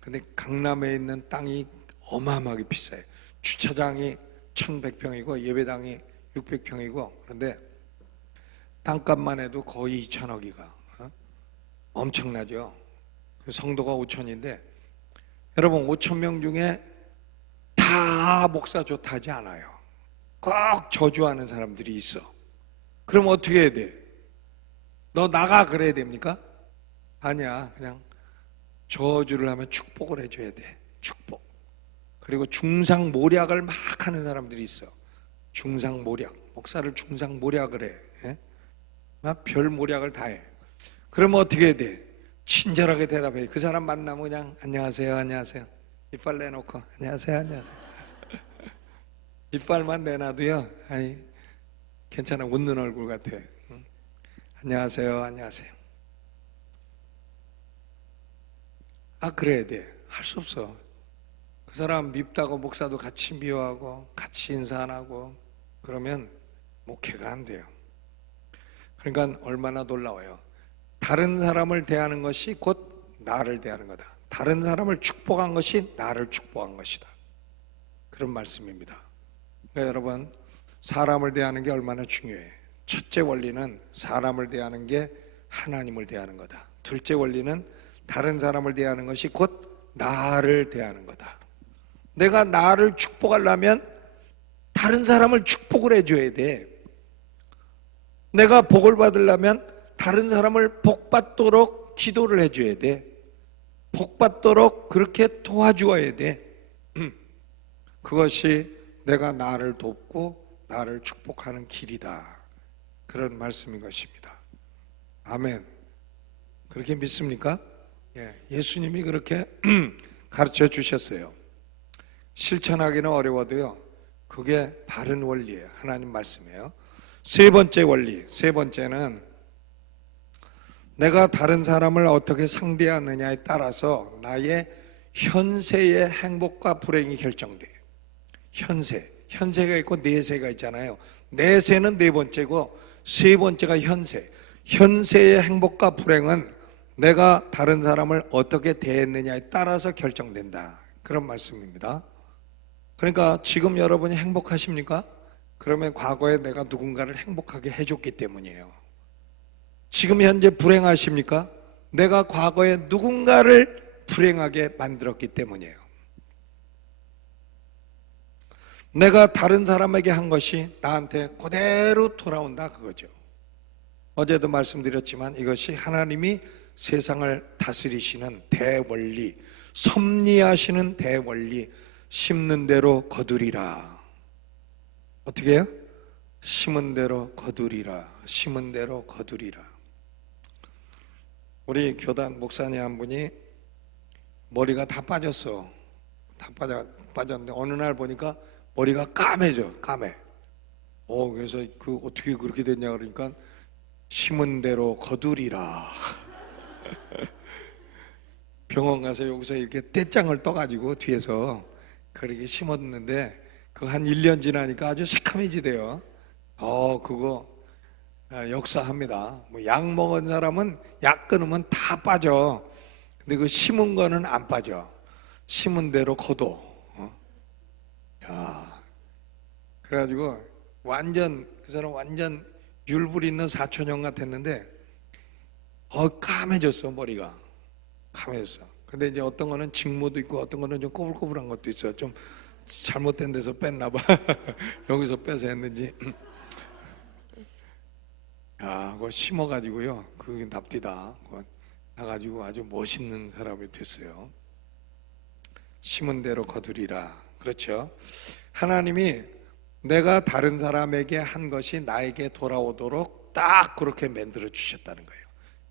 근데 강남에 있는 땅이 어마어마하게 비싸요. 주차장이 1,100평이고 예배당이 600평이고, 그런데 땅값만 해도 거의 2,000억이가 엄청나죠. 성도가 5,000인데 여러분, 5,000명 중에 다 목사 좋다 하지 않아요. 꼭 저주하는 사람들이 있어. 그럼 어떻게 해야 돼? 너 나가 그래야 됩니까? 아니야. 그냥 저주를 하면 축복을 해줘야 돼. 축복. 그리고 중상모략을 막 하는 사람들이 있어. 중상모략. 목사를 중상모략을 해. 예? 별 모략을 다 해. 그러면 어떻게 해야 돼? 친절하게 대답해. 그 사람 만나면 그냥 안녕하세요, 안녕하세요. 이빨 내놓고 안녕하세요, 안녕하세요. 이빨만 내놔도요, 아이 괜찮아, 웃는 얼굴 같아. 응? 안녕하세요, 안녕하세요. 아, 그래야 돼. 할 수 없어. 그 사람 밉다고 목사도 같이 미워하고 같이 인사 안 하고 그러면 목회가 안 돼요. 그러니까 얼마나 놀라워요. 다른 사람을 대하는 것이 곧 나를 대하는 거다. 다른 사람을 축복한 것이 나를 축복한 것이다. 그런 말씀입니다. 그러니까 여러분, 사람을 대하는 게 얼마나 중요해. 첫째 원리는 사람을 대하는 게 하나님을 대하는 거다. 둘째 원리는 다른 사람을 대하는 것이 곧 나를 대하는 거다. 내가 나를 축복하려면 다른 사람을 축복을 해줘야 돼. 내가 복을 받으려면 다른 사람을 복받도록 기도를 해줘야 돼. 복받도록 그렇게 도와주어야 돼. 그것이 내가 나를 돕고 나를 축복하는 길이다. 그런 말씀인 것입니다. 아멘. 그렇게 믿습니까? 예, 예수님이 그렇게 가르쳐 주셨어요. 실천하기는 어려워도요, 그게 바른 원리예요. 하나님 말씀이에요. 세 번째 원리, 세 번째는 내가 다른 사람을 어떻게 상대하느냐에 따라서 나의 현세의 행복과 불행이 결정돼요. 현세가 있고 내세가 있잖아요. 내세는 네 번째고 세 번째가 현세. 현세의 행복과 불행은 내가 다른 사람을 어떻게 대했느냐에 따라서 결정된다. 그런 말씀입니다. 그러니까 지금 여러분이 행복하십니까? 그러면 과거에 내가 누군가를 행복하게 해줬기 때문이에요. 지금 현재 불행하십니까? 내가 과거에 누군가를 불행하게 만들었기 때문이에요. 내가 다른 사람에게 한 것이 나한테 그대로 돌아온다, 그거죠. 어제도 말씀드렸지만 이것이 하나님이 세상을 다스리시는 대원리, 섭리하시는 대원리, 심는 대로 거두리라. 어떻게 해요? 심은 대로 거두리라. 심은 대로 거두리라. 우리 교단 목사님 한 분이 머리가 다 빠졌어. 다 빠졌는데 어느 날 보니까 머리가 까매져. 까매. 그래서 그 어떻게 그렇게 됐냐 그러니까 심은 대로 거두리라. 병원 가서 여기서 이렇게 떼짱을 떠가지고 뒤에서 그렇게 심었는데 그거 한 1년 지나니까 아주 새카매지대요. 그거 역사합니다. 뭐 약 먹은 사람은 약 끊으면 다 빠져. 근데 그 심은 거는 안 빠져. 심은 대로 거둬. 야, 그래가지고 완전 그 사람 완전 율불 있는 사촌형 같았는데 까매졌어. 머리가 까매졌어. 근데 이제 어떤 거는 직모도 있고 어떤 거는 좀 꼬불꼬불한 것도 있어. 좀 잘못된 데서 뺐나 봐. 여기서 빼서 했는지. 야, 그거 심어가지고요. 그게 납디다. 그거 나가지고 아주 멋있는 사람이 됐어요. 심은 대로 거두리라. 그렇죠. 하나님이 내가 다른 사람에게 한 것이 나에게 돌아오도록 딱 그렇게 만들어 주셨다는 거예요.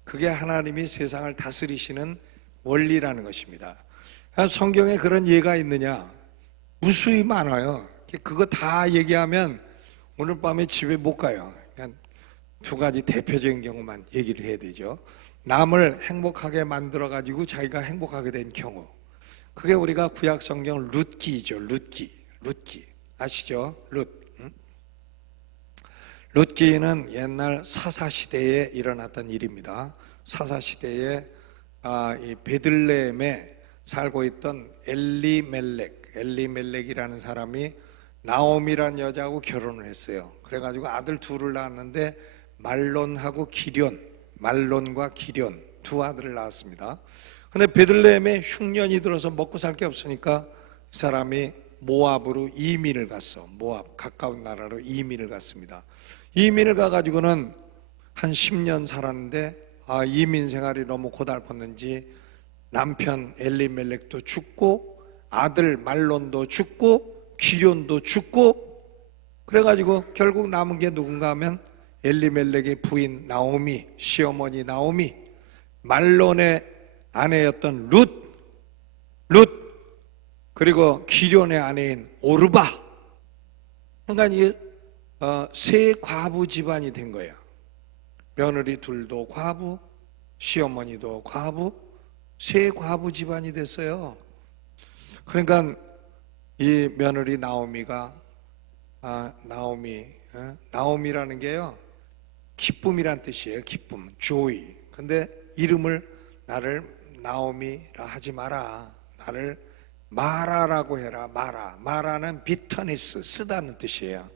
그게 하나님이 세상을 다스리시는 원리라는 것입니다. 성경에 그런 예가 있느냐? 무수히 많아요. 그거 다 얘기하면 오늘 밤에 집에 못 가요. 그냥 두 가지 대표적인 경우만 얘기를 해야 되죠. 남을 행복하게 만들어 가지고 자기가 행복하게 된 경우. 그게 우리가 구약 성경 룻기죠. 룻기 아시죠? 룻기는 옛날 사사 시대에 일어났던 일입니다. 사사 시대에 이 베들레헴에 살고 있던 엘리멜렉이라는 사람이 나오미란 여자하고 결혼을 했어요. 그래가지고 아들 둘을 낳았는데 말론과 기련 두 아들을 낳았습니다. 근데 베들레헴에 흉년이 들어서 먹고 살 게 없으니까 이 사람이 모압으로 이민을 갔어. 모압 가까운 나라로 이민을 갔습니다. 이민을 가가지고는 한 10년 살았는데 이민 생활이 너무 고달팠는지 남편 엘리멜렉도 죽고 아들 말론도 죽고 기련도 죽고 그래가지고 결국 남은 게 누군가 하면 엘리멜렉의 부인 나오미, 시어머니 나오미, 말론의 아내였던 룻 그리고 기련의 아내인 오르바. 그러니까 이게 세 과부 집안이 된 거예요. 며느리 둘도 과부, 시어머니도 과부, 세 과부 집안이 됐어요. 그러니까 이 며느리 나오미가 나오미라는 게요 기쁨이란 뜻이에요. 기쁨, joy. 근데 이름을 나를 나오미라 하지 마라. 나를 마라라고 해라. 마라는 비터니스, 쓰다는 뜻이에요.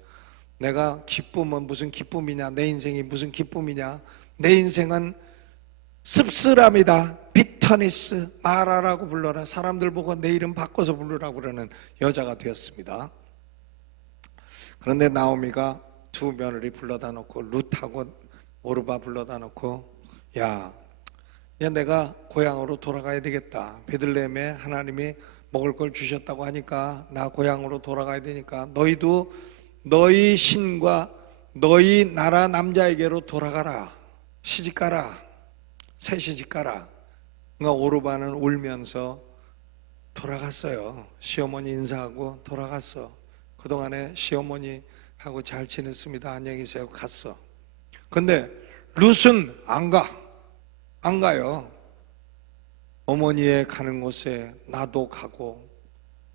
내가 기쁨은 무슨 기쁨이냐? 내 인생이 무슨 기쁨이냐? 내 인생은 씁쓸함이다. 비터니스, 마라라고 불러라. 사람들 보고 내 이름 바꿔서 부르라고 그러는 여자가 되었습니다. 그런데 나오미가 두 며느리 불러다 놓고 룻하고 오르바 불러다 놓고 야 내가 고향으로 돌아가야 되겠다. 베들레헴에 하나님이 먹을 걸 주셨다고 하니까 나 고향으로 돌아가야 되니까 너희도 너희 신과 너희 나라 남자에게로 돌아가라. 시집가라. 새 시집가라. 그러니까 오르바는 울면서 돌아갔어요. 시어머니 인사하고 돌아갔어. 그동안에 시어머니하고 잘 지냈습니다. 안녕히 계세요. 갔어. 근데 룻은 안 가요. 어머니의 가는 곳에 나도 가고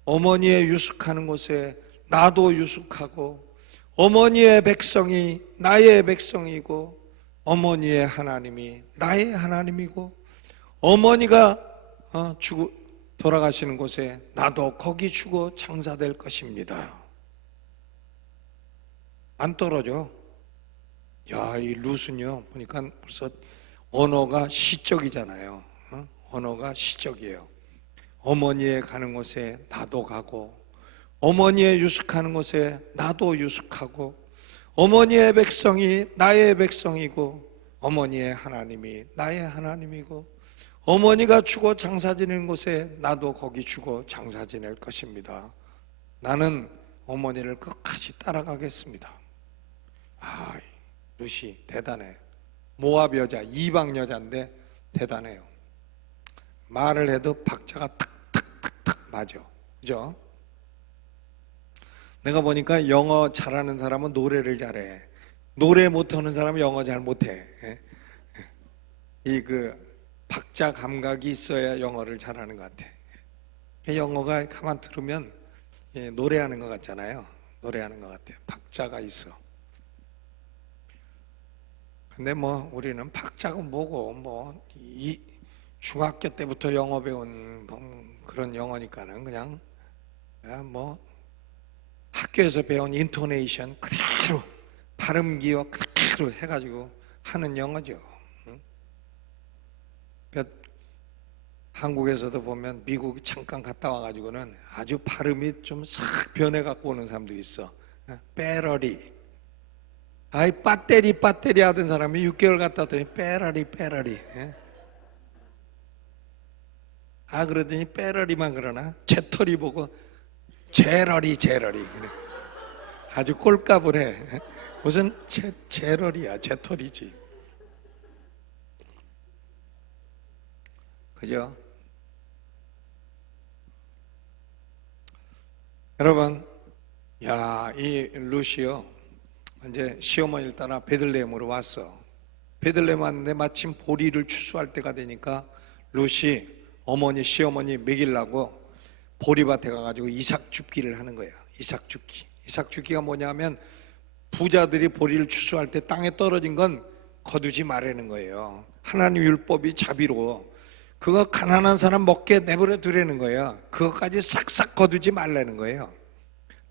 어머니의 유숙하는 곳에 나도 유숙하고 어머니의 백성이 나의 백성이고 어머니의 하나님이 나의 하나님이고 어머니가 돌아가시는 곳에 나도 거기 죽어 장사될 것입니다. 안 떨어져. 야, 이 룻은요 보니까 벌써 언어가 시적이잖아요. 언어가 시적이에요. 어머니의 가는 곳에 나도 가고 어머니의 유숙하는 곳에 나도 유숙하고 어머니의 백성이 나의 백성이고 어머니의 하나님이 나의 하나님이고 어머니가 죽어 장사 지내는 곳에 나도 거기 죽어 장사 지낼 것입니다. 나는 어머니를 끝까지 따라가겠습니다. 룻이 대단해. 모압 여자, 이방 여자인데 대단해요. 말을 해도 박자가 탁탁탁탁 맞아. 그죠? 내가 보니까 영어 잘하는 사람은 노래를 잘해. 노래 못하는 사람은 영어 잘 못해. 이 박자 감각이 있어야 영어를 잘하는 것 같아. 영어가 가만 들으면 노래하는 것 같잖아요. 노래하는 것 같아요. 박자가 있어. 근데 뭐 우리는 박자고 뭐고 뭐 이 중학교 때부터 영어 배운 그런 영어니까는 그냥 뭐 학교에서 배운 인토네이션 그대로 발음 기억 그대로 해가지고 하는 영어죠. 그러니까 한국에서도 보면 미국 잠깐 갔다 와가지고는 아주 발음이 좀 싹 변해갖고 오는 사람들이 있어. 빼러리. 아이 빠떼리 하던 사람이 6개월 갔다 왔더니 빼러리. 그러더니 빼러리만 그러나 재털이 보고 제러리. 그래. 아주 꼴값을 해. 무슨 제러리야, 재털이지. 그죠? 여러분, 이 루시오 이제 시어머니를 따라 베들레헴으로 왔어. 베들레헴 왔는데 마침 보리를 추수할 때가 되니까 루시 어머니 시어머니 먹이려고 보리밭에 가가지고 이삭 줍기를 하는 거야. 이삭 줍기가 뭐냐면 부자들이 보리를 추수할 때 땅에 떨어진 건 거두지 말라는 거예요. 하나님 율법이 자비로워. 그거 가난한 사람 먹게 내버려 두라는 거야. 그것까지 싹싹 거두지 말라는 거예요.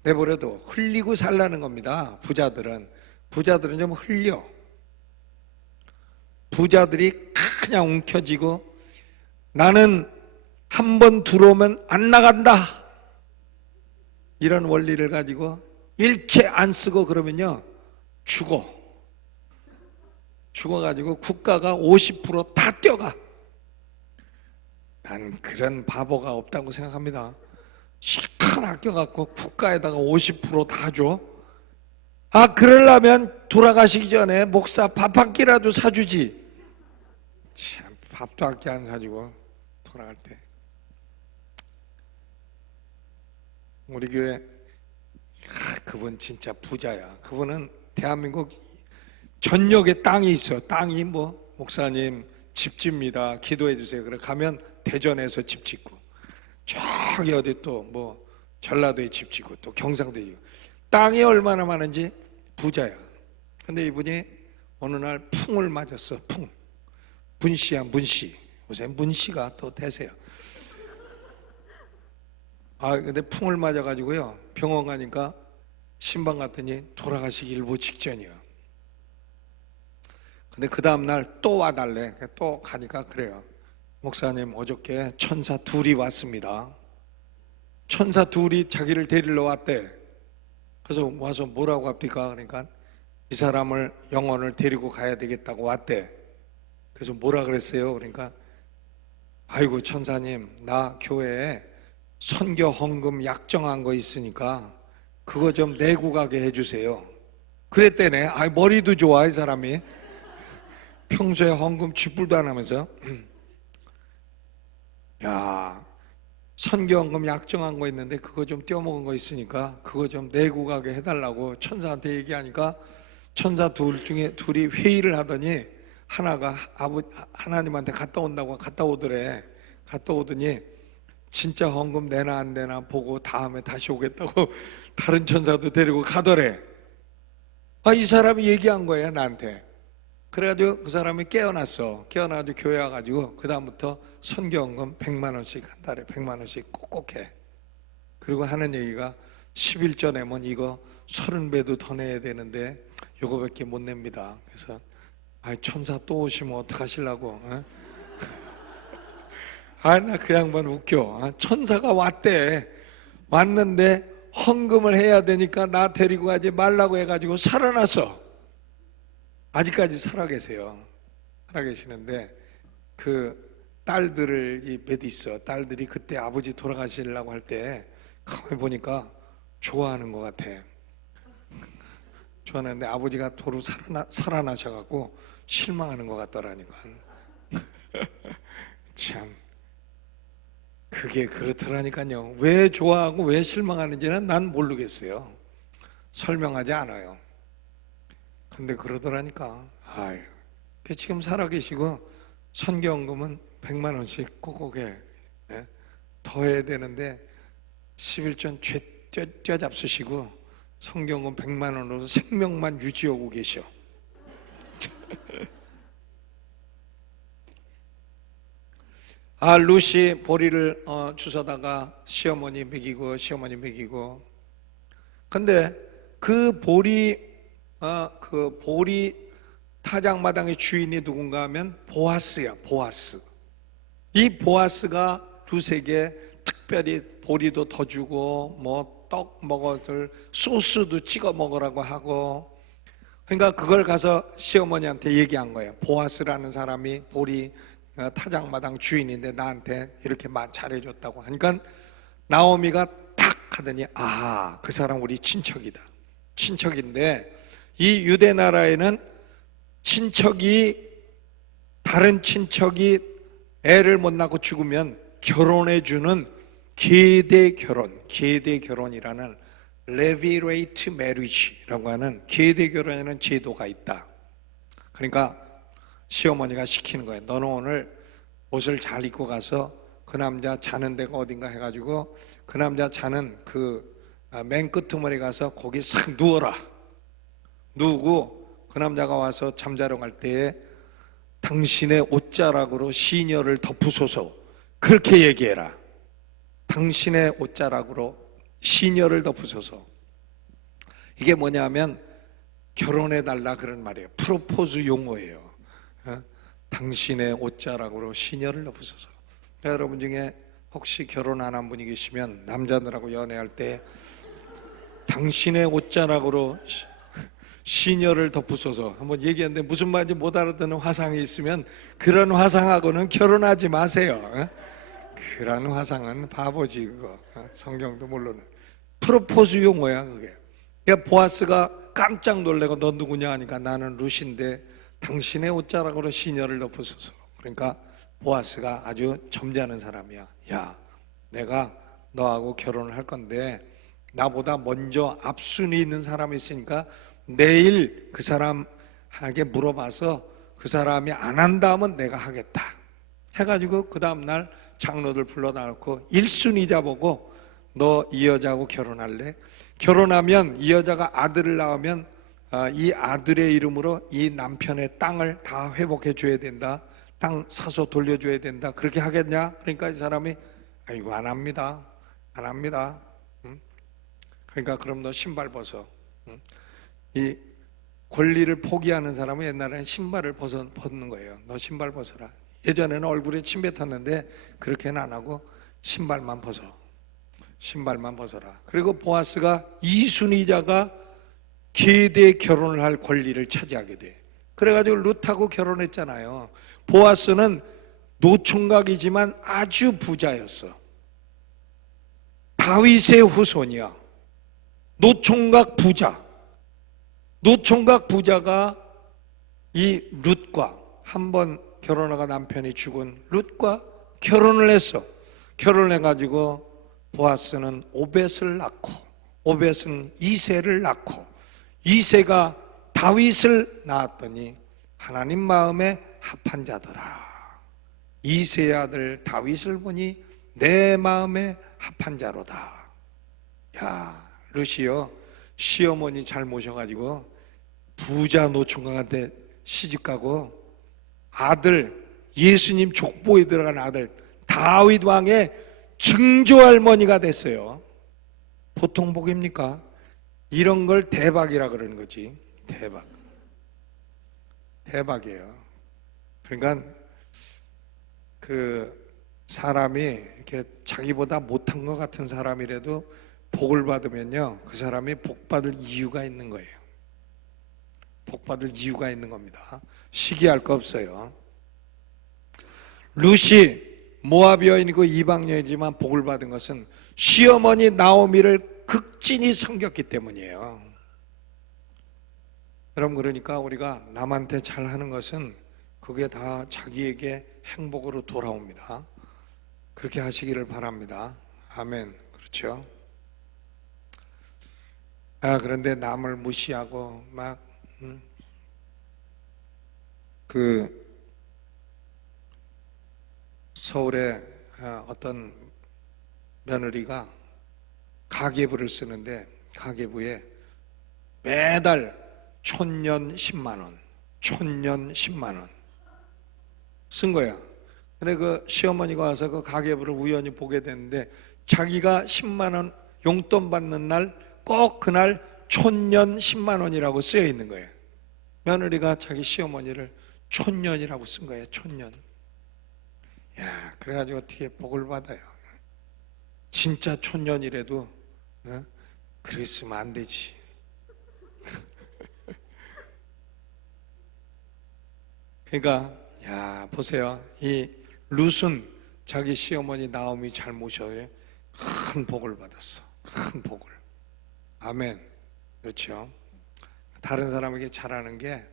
내버려도 흘리고 살라는 겁니다. 부자들은 좀 흘려. 부자들이 그냥 움켜쥐고 나는 한 번 들어오면 안 나간다, 이런 원리를 가지고 일체 안 쓰고 그러면요 죽어가지고 국가가 50% 뛰어가. 난 그런 바보가 없다고 생각합니다. 실컷 아껴갖고 국가에다가 50% 줘. 그러려면 돌아가시기 전에 목사 밥 한 끼라도 사주지. 참, 밥도 한 끼 안 사주고 돌아갈 때. 우리 교회 그분 진짜 부자야. 그분은 대한민국 전역에 땅이 있어. 땅이 뭐 목사님 집 집니다, 기도해 주세요. 그래 가면 대전에서 집 짓고, 저기 어디 또 뭐 전라도에 집 짓고, 또 경상도에 짓고, 땅이 얼마나 많은지 부자야. 근데 이분이 어느 날 풍을 맞았어. 문씨야, 문씨. 요새 문씨가 또 대세요. 근데 풍을 맞아가지고요 병원 가니까 신방 갔더니 돌아가시기 일보 직전이야. 근데 그 다음날 또 와달래. 또 가니까 그래요. 목사님, 어저께 천사 둘이 왔습니다. 천사 둘이 자기를 데리러 왔대. 그래서 와서 뭐라고 합니까? 그러니까 이 사람을 영혼을 데리고 가야 되겠다고 왔대. 그래서 뭐라 그랬어요? 그러니까 아이고 천사님, 나 교회에 선교 헌금 약정한 거 있으니까 그거 좀 내고 가게 해주세요. 그랬대네. 머리도 좋아 이 사람이. 평소에 헌금 쥐뿔도 안 하면서. 선교 헌금 약정한 거 있는데 그거 좀 떼어먹은 거 있으니까 그거 좀 내고 가게 해달라고 천사한테 얘기하니까 천사 둘 중에 둘이 회의를 하더니 하나가 하나님한테 갔다 온다고 갔다 오더래. 갔다 오더니 진짜 헌금 내나 안 내나 보고 다음에 다시 오겠다고 다른 천사도 데리고 가더래. 이 사람이 얘기한 거야 나한테. 그래가지고 그 사람이 깨어났어. 깨어나가지고 교회 와가지고 그 다음부터 선교헌금 100만 원씩 한 달에 100만 원씩 꼭꼭 해. 그리고 하는 얘기가 11조 내면 이거 30배도 더 내야 되는데 요거밖에 못 냅니다. 그래서 천사 또 오시면 어떡하시려고. 나 그 양반 웃겨. 천사가 왔는데 헌금을 해야 되니까 나 데리고 가지 말라고 해가지고 살아났어. 아직까지 살아계세요. 살아계시는데 그 딸들이 몇 있어. 딸들이 그때 아버지 돌아가시려고 할 때 가만히 보니까 좋아하는 것 같아. 좋아하는데 아버지가 도로 살아나셔갖고 실망하는 것 같더라니까. 참 그게 그렇더라니까요. 왜 좋아하고 왜 실망하는지는 난 모르겠어요. 설명하지 않아요. 근데 그러더라니까. 지금 살아계시고 선교헌금은 100만 원씩 꼭꼭 해. 더 해야 되는데 11전 쥐잡수시고 선교헌금 100만 원으로 생명만 유지하고 계셔. 루시 보리를 주워다가 시어머니 먹이고 근데 그 보리 타작마당의 주인이 누군가 하면 보아스야. 보아스. 이 보아스가 룻에게 특별히 보리도 더 주고 뭐 떡 먹어줄 소스도 찍어 먹으라고 하고, 그러니까 그걸 가서 시어머니한테 얘기한 거예요. 보아스라는 사람이 보리 타작마당 주인인데 나한테 이렇게 잘해줬다고 하니까 나오미가 탁 하더니 그 사람 우리 친척이다. 친척인데 이 유대 나라에는 다른 친척이 애를 못 낳고 죽으면 결혼해주는 계대 결혼이라는 레비레이트 메리지라고 하는 계대 결혼에는 제도가 있다. 그러니까 시어머니가 시키는 거예요. 너는 오늘 옷을 잘 입고 가서 그 남자 자는 데가 어딘가 해가지고 그 남자 자는 그 맨 끄트머리 가서 거기 싹 누워라. 누우고 그 남자가 와서 잠자러 갈 때에 당신의 옷자락으로 시녀를 덮으소서. 그렇게 얘기해라. 당신의 옷자락으로 시녀를 덮으소서. 이게 뭐냐면 결혼해달라 그런 말이에요. 프로포즈 용어예요. 당신의 옷자락으로 시녀를 덮으소서. 여러분 중에 혹시 결혼 안 한 분이 계시면 남자들하고 연애할 때 당신의 옷자락으로 시녀를 덮으소서 한번 얘기했는데 무슨 말인지 못 알아듣는 화상이 있으면 그런 화상하고는 결혼하지 마세요. 그런 화상은 바보지 그거. 성경도 모르는 프로포즈 용어야 그게. 그러니까 보아스가 깜짝 놀래고 너 누구냐 하니까 나는 룻인데 당신의 옷자락으로 시녀를 덮으소서. 그러니까 보아스가 아주 점잖은 사람이야. 야, 내가 너하고 결혼을 할 건데 나보다 먼저 앞순위 있는 사람이 있으니까 내일 그 사람에게 물어봐서 그 사람이 안 한다면 내가 하겠다 해가지고 그 다음날 장로들 불러다 놓고 1순위자 보고 너 이 여자하고 결혼할래? 결혼하면 이 여자가 아들을 낳으면 이 아들의 이름으로 이 남편의 땅을 다 회복해 줘야 된다. 땅 사서 돌려줘야 된다. 그렇게 하겠냐? 그러니까 이 사람이 아이고 안 합니다. 그러니까 그럼 너 신발 벗어. 이 권리를 포기하는 사람은 옛날에는 신발을 벗는 거예요. 너 신발 벗어라. 예전에는 얼굴에 침 뱉었는데 그렇게는 안 하고 신발만 벗어라. 그리고 보아스가 이순위자가 계대 결혼을 할 권리를 차지하게 돼. 그래가지고 룻하고 결혼했잖아요. 보아스는 노총각이지만 아주 부자였어. 다윗의 후손이야. 노총각 부자가 이 룻과 한번 결혼하가 남편이 죽은 룻과 결혼을 했어. 결혼을 해가지고 보아스는 오벳을 낳고 오벳은 이새를 낳고 이새가 다윗을 낳았더니 하나님 마음에 합한 자더라. 이새의 아들 다윗을 보니 내 마음에 합한 자로다. 야, 룻이요 시어머니 잘 모셔가지고 부자 노총각한테 시집가고 아들 예수님 족보에 들어간 아들 다윗 왕의 증조할머니가 됐어요. 보통 복입니까? 이런 걸 대박이라 그러는 거지. 대박이에요. 그러니까 그 사람이 이렇게 자기보다 못한 것 같은 사람이라도 복을 받으면요 그 사람이 복받을 이유가 있는 거예요. 복받을 이유가 있는 겁니다. 시기할 거 없어요. 룻이 모압 여인이고 이방 여인이지만 복을 받은 것은 시어머니 나오미를 극진히 섬겼기 때문이에요. 여러분, 그러니까 우리가 남한테 잘하는 것은 그게 다 자기에게 행복으로 돌아옵니다. 그렇게 하시기를 바랍니다. 아멘. 그렇죠? 그런데 남을 무시하고 막 서울에 어떤 며느리가 가계부를 쓰는데 가계부에 매달 촌년 10만 원, 촌년 10만 원 쓴 거야. 근데 그 시어머니가 와서 그 가계부를 우연히 보게 됐는데 자기가 10만 원 용돈 받는 날 꼭 그날 촌년 10만 원이라고 쓰여 있는 거예요. 며느리가 자기 시어머니를 촌년이라고 쓴 거예요. 촌년. 야, 그래가지고 어떻게 복을 받아요. 진짜 촌년이라도 그랬으면 안 되지. 그러니까 야, 보세요. 이 룻은 자기 시어머니 나오미 잘 모셔요. 큰 복을 받았어. 큰 복을. 아멘. 그렇죠. 다른 사람에게 잘하는 게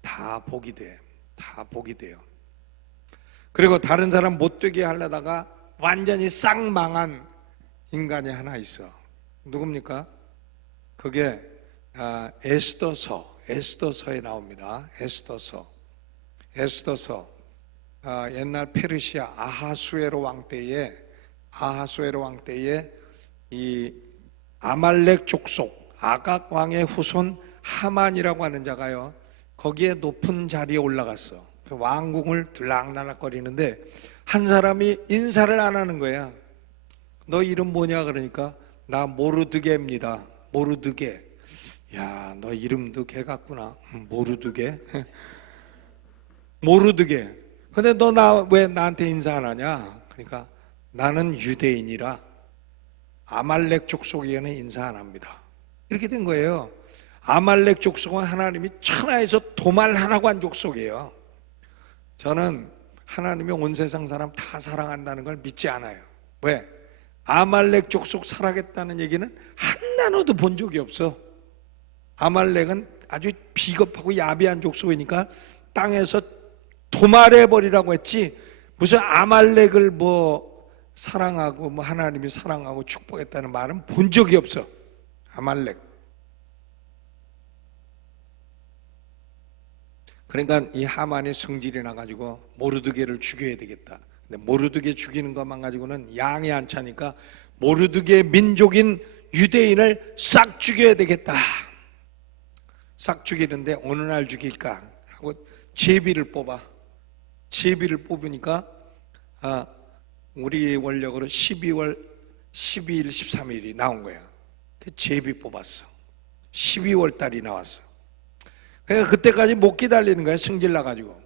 다 복이 돼. 다 복이 돼요. 그리고 다른 사람 못되게 하려다가 완전히 싹 망한 인간이 하나 있어. 누굽니까? 그게 에스더서에 나옵니다. 에스더서 옛날 페르시아 아하수에로 왕 때에 이 아말렉 족속 아각 왕의 후손 하만이라고 하는 자가요, 거기에 높은 자리에 올라갔어. 그 왕궁을 들락날락거리는데 한 사람이 인사를 안 하는 거야. 너 이름 뭐냐? 그러니까 나 모르드게입니다. 모르드게. 야, 너 이름도 개 같구나. 모르드게. 모르드게. 근데 너 왜 나한테 인사 안 하냐? 그러니까 나는 유대인이라 아말렉 족속에는 인사 안 합니다. 이렇게 된 거예요. 아말렉 족속은 하나님이 천하에서 도말하라고 한 족속이에요. 저는 하나님이 온 세상 사람 다 사랑한다는 걸 믿지 않아요. 왜? 아말렉 족속 살아겠다는 얘기는 한 단어도 본 적이 없어. 아말렉은 아주 비겁하고 야비한 족속이니까 땅에서 도말해버리라고 했지, 무슨 아말렉을 뭐 사랑하고 뭐 하나님이 사랑하고 축복했다는 말은 본 적이 없어. 아말렉. 그러니까 이 하만이 성질이 나가지고 모르드게를 죽여야 되겠다. 근데 모르드게 죽이는 것만 가지고는 양이 안 차니까 모르드게 민족인 유대인을 싹 죽여야 되겠다. 싹 죽이는데 어느 날 죽일까 하고 제비를 뽑으니까 우리 원력으로 12월 12일 13일이 나온 거야. 제비 뽑았어. 12월 달이 나왔어. 그러니까 그때까지 못 기다리는 거야. 승질 나가지고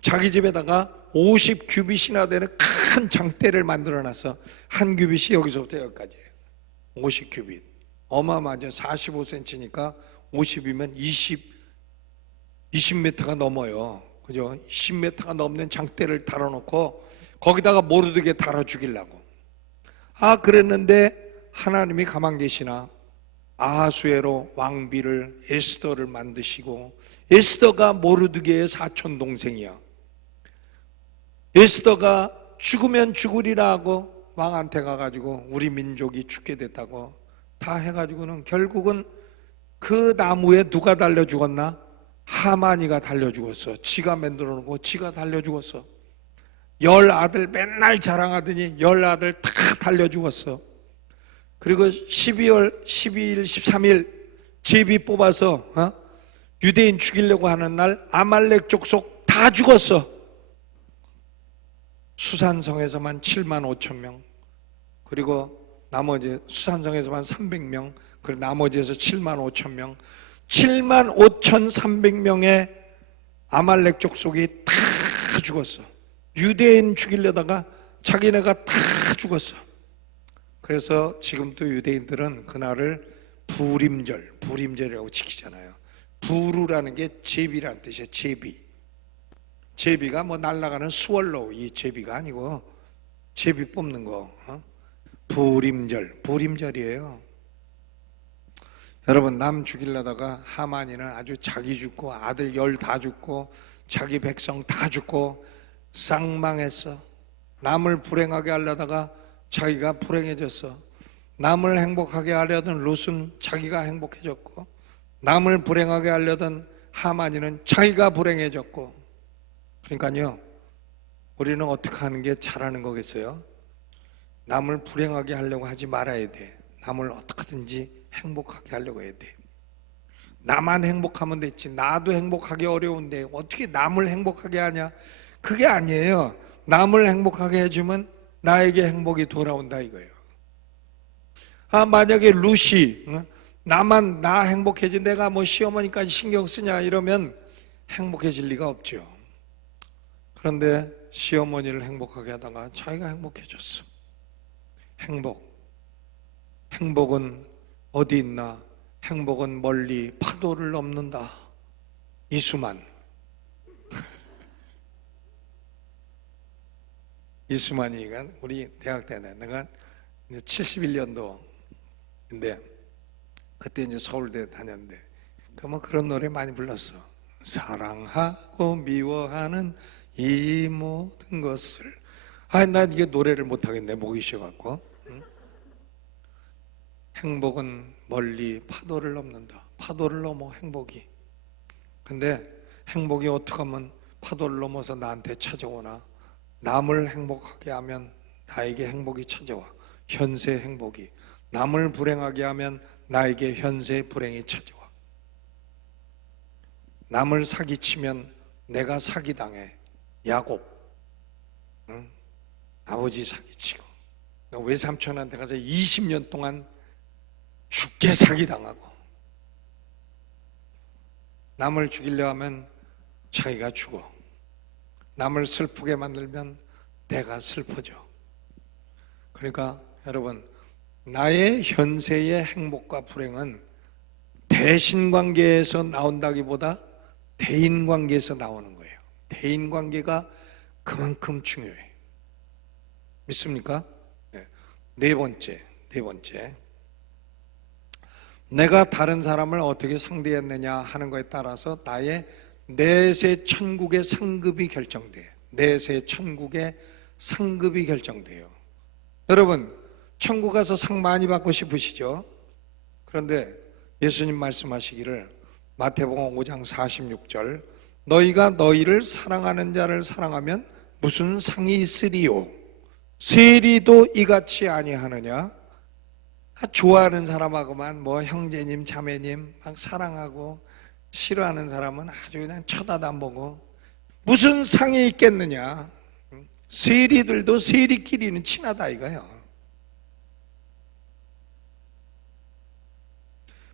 자기 집에다가 50규빗이나 되는 큰 장대를 만들어놨어. 한 규빗이 여기서부터 여기까지예요. 50규빗. 어마어마하죠. 45cm니까 50이면 20m가 넘어요. 그죠? 10m가 넘는 장대를 달아놓고 거기다가 모르드게 달아 죽이려고. 그랬는데 하나님이 가만 계시나? 아하수에로 왕비를 에스더를 만드시고, 에스더가 모르드게의 사촌 동생이야. 에스더가 죽으면 죽으리라 하고 왕한테 가가지고 우리 민족이 죽게 됐다고 다 해가지고는 결국은 그 나무에 누가 달려 죽었나? 하만이가 달려 죽었어. 지가 만들어 놓고 지가 달려 죽었어. 10아들 맨날 자랑하더니 10아들 다 달려 죽었어. 그리고 12월 12일 13일 제비 뽑아서 유대인 죽이려고 하는 날 아말렉 족속 다 죽었어. 수산성에서만 7만 5천 명, 그리고 나머지 수산성에서만 300명, 그리고 나머지에서 7만 5천 명, 7만 5,300명의 아말렉 족속이 다 죽었어. 유대인 죽이려다가 자기네가 다 죽었어. 그래서 지금도 유대인들은 그날을 부림절이라고 지키잖아요. 부르라는 게 제비라는 뜻이에요. 제비가 뭐 날아가는 스월로우, 이 제비가 아니고 제비 뽑는 거. 부림절이에요. 여러분, 남 죽이려다가 하만이는 아주 자기 죽고 아들 10 다 죽고 자기 백성 다 죽고 쌍망했어. 남을 불행하게 하려다가 자기가 불행해졌어. 남을 행복하게 하려던 룻은 자기가 행복해졌고, 남을 불행하게 하려던 하만이는 자기가 불행해졌고. 그러니까요, 우리는 어떻게 하는 게 잘하는 거겠어요? 남을 불행하게 하려고 하지 말아야 돼. 남을 어떻게든지 행복하게 하려고 해야 돼. 나만 행복하면 됐지. 나도 행복하기 어려운데 어떻게 남을 행복하게 하냐? 그게 아니에요. 남을 행복하게 해주면 나에게 행복이 돌아온다 이거예요. 만약에 루시, 나만 나 행복해지, 내가 뭐 시어머니까지 신경 쓰냐 이러면 행복해질 리가 없죠. 그런데 시어머니를 행복하게 하다가 자기가 행복해졌어. 행복은 어디 있나? 행복은 멀리 파도를 넘는다. 이수만. 이수만이가 우리 대학 때는 내가 71년도인데 그때 이제 서울대 다녔는데 그런 노래 많이 불렀어. 사랑하고 미워하는 이 모든 것을. 난 이게 노래를 못하겠네, 목이 쉬어갖고. 행복은 멀리 파도를 넘는다. 파도를 넘어 행복이. 근데 행복이 어떻게 하면 파도를 넘어서 나한테 찾아오나? 남을 행복하게 하면 나에게 행복이 찾아와. 현세 행복이. 남을 불행하게 하면 나에게 현세 불행이 찾아와. 남을 사기치면 내가 사기당해. 야곱, 응? 아버지 사기치고 외삼촌한테 가서 20년 동안 죽게 사기당하고, 남을 죽이려 하면 자기가 죽어. 남을 슬프게 만들면 내가 슬퍼져. 그러니까 여러분, 나의 현세의 행복과 불행은 대신관계에서 나온다기보다 대인관계에서 나오는 거예요. 대인관계가 그만큼 중요해. 믿습니까? 네 번째. 내가 다른 사람을 어떻게 상대했느냐 하는 것에 따라서 나의 내세 천국의 상급이 결정돼요. 내세 천국의 상급이 결정돼요. 여러분, 천국 가서 상 많이 받고 싶으시죠? 그런데 예수님 말씀하시기를 마태복음 5장 46절, 너희가 너희를 사랑하는 자를 사랑하면 무슨 상이 있으리요? 세리도 이같이 아니하느냐? 좋아하는 사람하고만 뭐 형제님 자매님 막 사랑하고, 싫어하는 사람은 아주 그냥 쳐다도 안 보고 무슨 상이 있겠느냐? 세리들도 세리끼리는 친하다 이거예요.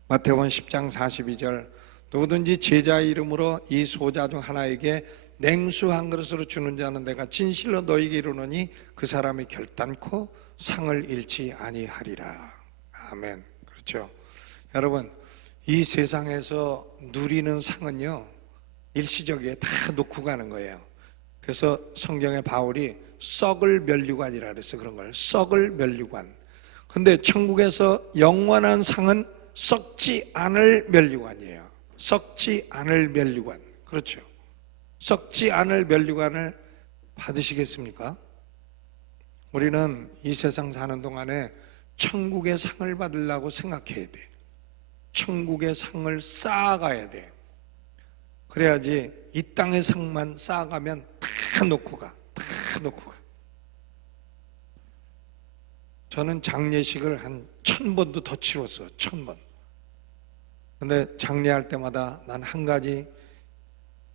마태복음 10장 42절, 누구든지 제자의 이름으로 이 소자 중 하나에게 냉수 한 그릇으로 주는 자는 내가 진실로 너희에게 이르노니 그 사람이 결단코 상을 잃지 아니하리라. 아멘. 그렇죠. 여러분, 이 세상에서 누리는 상은요, 일시적이에 다 놓고 가는 거예요. 그래서 성경에 바울이 썩을 면류관이라 그랬어. 그런 걸 썩을 면류관. 근데 천국에서 영원한 상은 썩지 않을 면류관이에요. 썩지 않을 면류관. 그렇죠. 썩지 않을 면류관을 받으시겠습니까? 우리는 이 세상 사는 동안에 천국의 상을 받으려고 생각해야 돼. 천국의 상을 쌓아가야 돼. 그래야지 이 땅의 상만 쌓아가면 다 놓고 가. 저는 장례식을 한 1000번도 더 치렀어요. 1000번. 근데 장례할 때마다 난 한 가지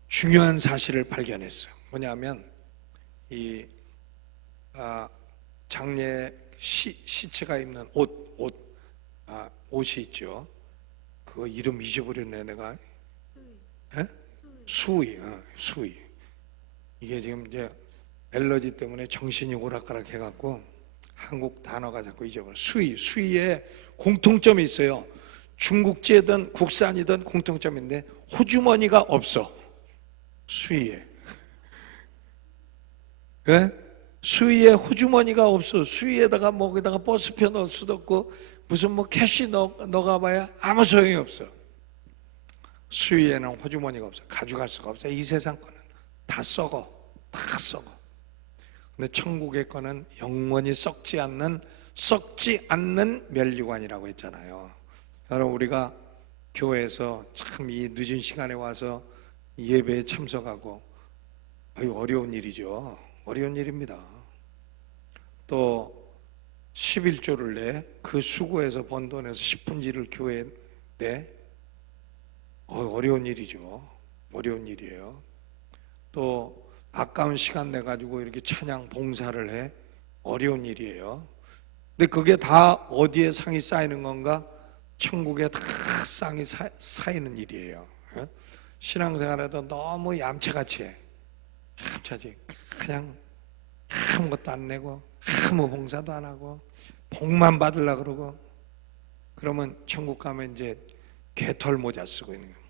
중요한 사실을 발견했어요. 뭐냐면 이 장례 시체가 입는 옷이 있죠. 그거 이름 잊어버렸네 내가. 수의. 이게 지금 이제 엘러지 때문에 정신이 오락가락 해갖고 한국 단어가 자꾸 잊어버려. 수의에 공통점이 있어요. 중국제든 국산이든 공통점인데 호주머니가 없어. 수의에. 수위에 호주머니가 없어. 수위에다가 거기다가 버스표 넣을 수도 없고 무슨 뭐 캐시 넣어가봐야 아무 소용이 없어. 수위에는 호주머니가 없어. 가져갈 수가 없어. 이 세상 거는 다 썩어. 근데 천국의 거는 영원히 썩지 않는 면류관이라고 했잖아요. 여러분, 우리가 교회에서 참 이 늦은 시간에 와서 예배에 참석하고 어려운 일이죠. 어려운 일입니다. 또 11조를 내 그 수고해서 번 돈에서 10분지를 교회에 내, 어려운 일이죠. 어려운 일이에요. 또 아까운 시간 내 가지고 이렇게 찬양 봉사를 해, 어려운 일이에요. 근데 그게 다 어디에 상이 쌓이는 건가? 천국에 다 상이 쌓이는 일이에요. 신앙생활에도 너무 얌체같이 해. 얌체지. 그냥 아무것도 안 내고 아무 봉사도 안 하고 복만 받으려고 그러고, 그러면 천국 가면 이제 개털 모자 쓰고 있는 거예요.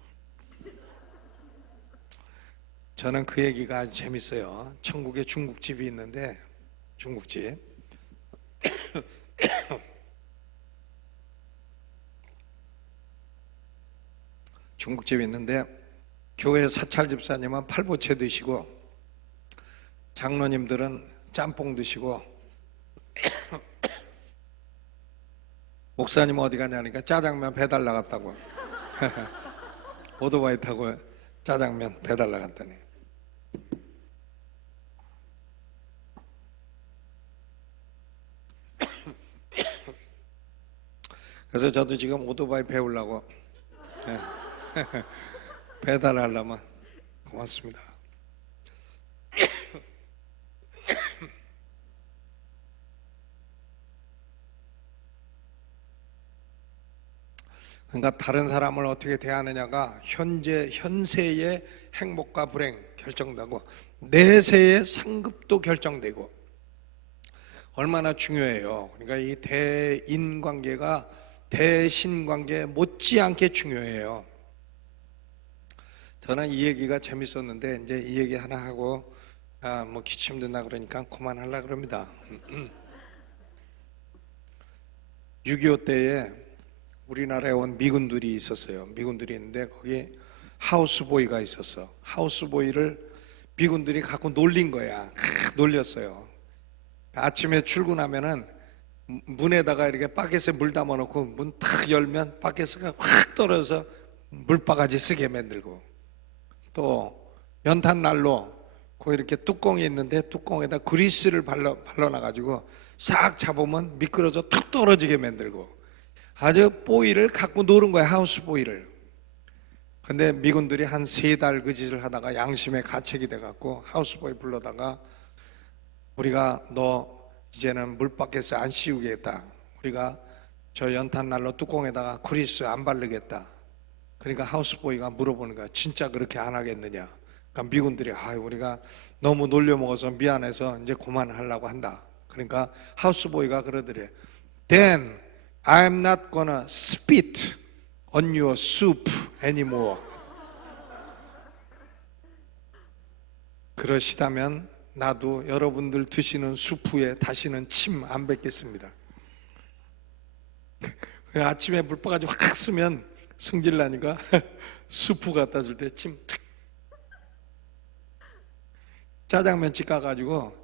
저는 그 얘기가 아주 재밌어요. 천국에 중국집이 있는데, 중국집 중국집이 있는데, 교회 사찰 집사님은 팔보채 드시고 장로님들은 짬뽕 드시고 목사님 어디 가냐니까 짜장면 배달 나갔다고. 오토바이 타고 짜장면 배달 나갔다니. 그래서 저도 지금 오토바이 배우려고 배달하려면. 고맙습니다. 그러니까 다른 사람을 어떻게 대하느냐가 현세의 행복과 불행 결정되고, 내세의 상급도 결정되고, 얼마나 중요해요. 그러니까 이 대인 관계가 대신 관계 못지않게 중요해요. 저는 이 얘기가 재밌었는데, 이제 이 얘기 하나 하고 뭐 기침 든다 그러니까 그만하려고 그럽니다. 6.25 때에 우리나라에 온 미군들이 있었어요. 미군들이 있는데 거기 하우스보이가 있었어. 하우스보이를 미군들이 갖고 놀린 거야. 놀렸어요. 아침에 출근하면은 문에다가 이렇게 바켓에 물 담아놓고 문 탁 열면 바켓가 확 떨어져서 물바가지 쓰게 만들고, 또 연탄난로 그 이렇게 뚜껑이 있는데 뚜껑에다 그리스를 발라놔가지고 싹 잡으면 미끄러져 툭 떨어지게 만들고, 아주 보이를 갖고 노는 거야, 하우스 보이를. 근데 미군들이 한 3달 그 짓을 하다가 양심의 가책이 돼갖고 하우스 보이 불러다가, 우리가 너 이제는 물바켓에 안 씌우겠다, 우리가 저 연탄난로 뚜껑에다가 그리스 안 바르겠다. 그러니까 하우스보이가 물어보는 거야. 진짜 그렇게 안 하겠느냐. 그러니까 미군들이 우리가 너무 놀려먹어서 미안해서 이제 그만하려고 한다. 그러니까 하우스보이가 그러더래. Then I'm not gonna spit on your soup anymore. 그러시다면 나도 여러분들 드시는 수프에 다시는 침 안 뱉겠습니다. 아침에 물바가지 확 쓰면 승질 나니까 수프 갖다 줄 때 침 탁. 짜장면집 가가지고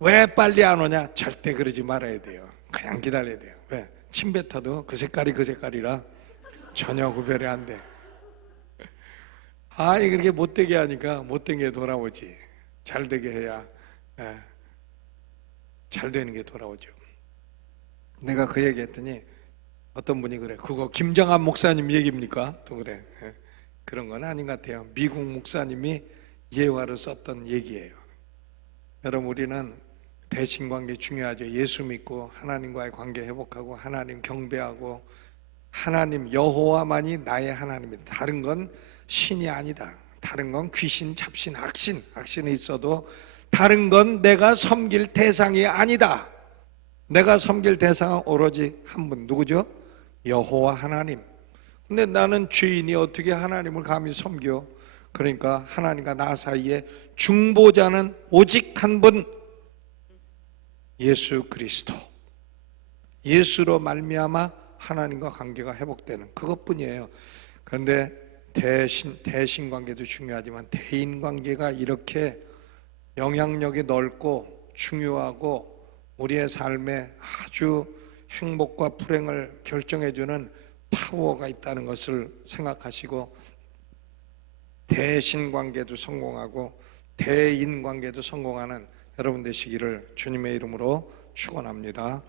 왜 빨리 안 오냐? 절대 그러지 말아야 돼요. 그냥 기다려야 돼요. 왜? 침 뱉어도 그 색깔이 그 색깔이라 전혀 구별이 안 돼. 그렇게 못되게 하니까 못된 게 돌아오지. 잘 되게 해야 잘 되는 게 돌아오죠. 내가 그 얘기 했더니 어떤 분이 그래, 그거 김정한 목사님 얘기입니까? 또 그래. 그런 건 아닌 것 같아요. 미국 목사님이 예화를 썼던 얘기예요. 여러분, 우리는 대신관계 중요하죠. 예수 믿고 하나님과의 관계 회복하고 하나님 경배하고, 하나님 여호와만이 나의 하나님이다. 다른 건 신이 아니다. 다른 건 귀신, 잡신, 악신이 있어도 다른 건 내가 섬길 대상이 아니다. 내가 섬길 대상은 오로지 한 분, 누구죠? 여호와 하나님. 근데 나는 죄인이 어떻게 하나님을 감히 섬겨? 그러니까 하나님과 나 사이에 중보자는 오직 한 분, 예수 그리스도. 예수로 말미암아 하나님과 관계가 회복되는 그것뿐이에요. 그런데 대신 관계도 중요하지만 대인 관계가 이렇게 영향력이 넓고 중요하고 우리의 삶에 아주 행복과 불행을 결정해주는 파워가 있다는 것을 생각하시고, 대신 관계도 성공하고 대인 관계도 성공하는 여러분 되시기를 주님의 이름으로 축원합니다.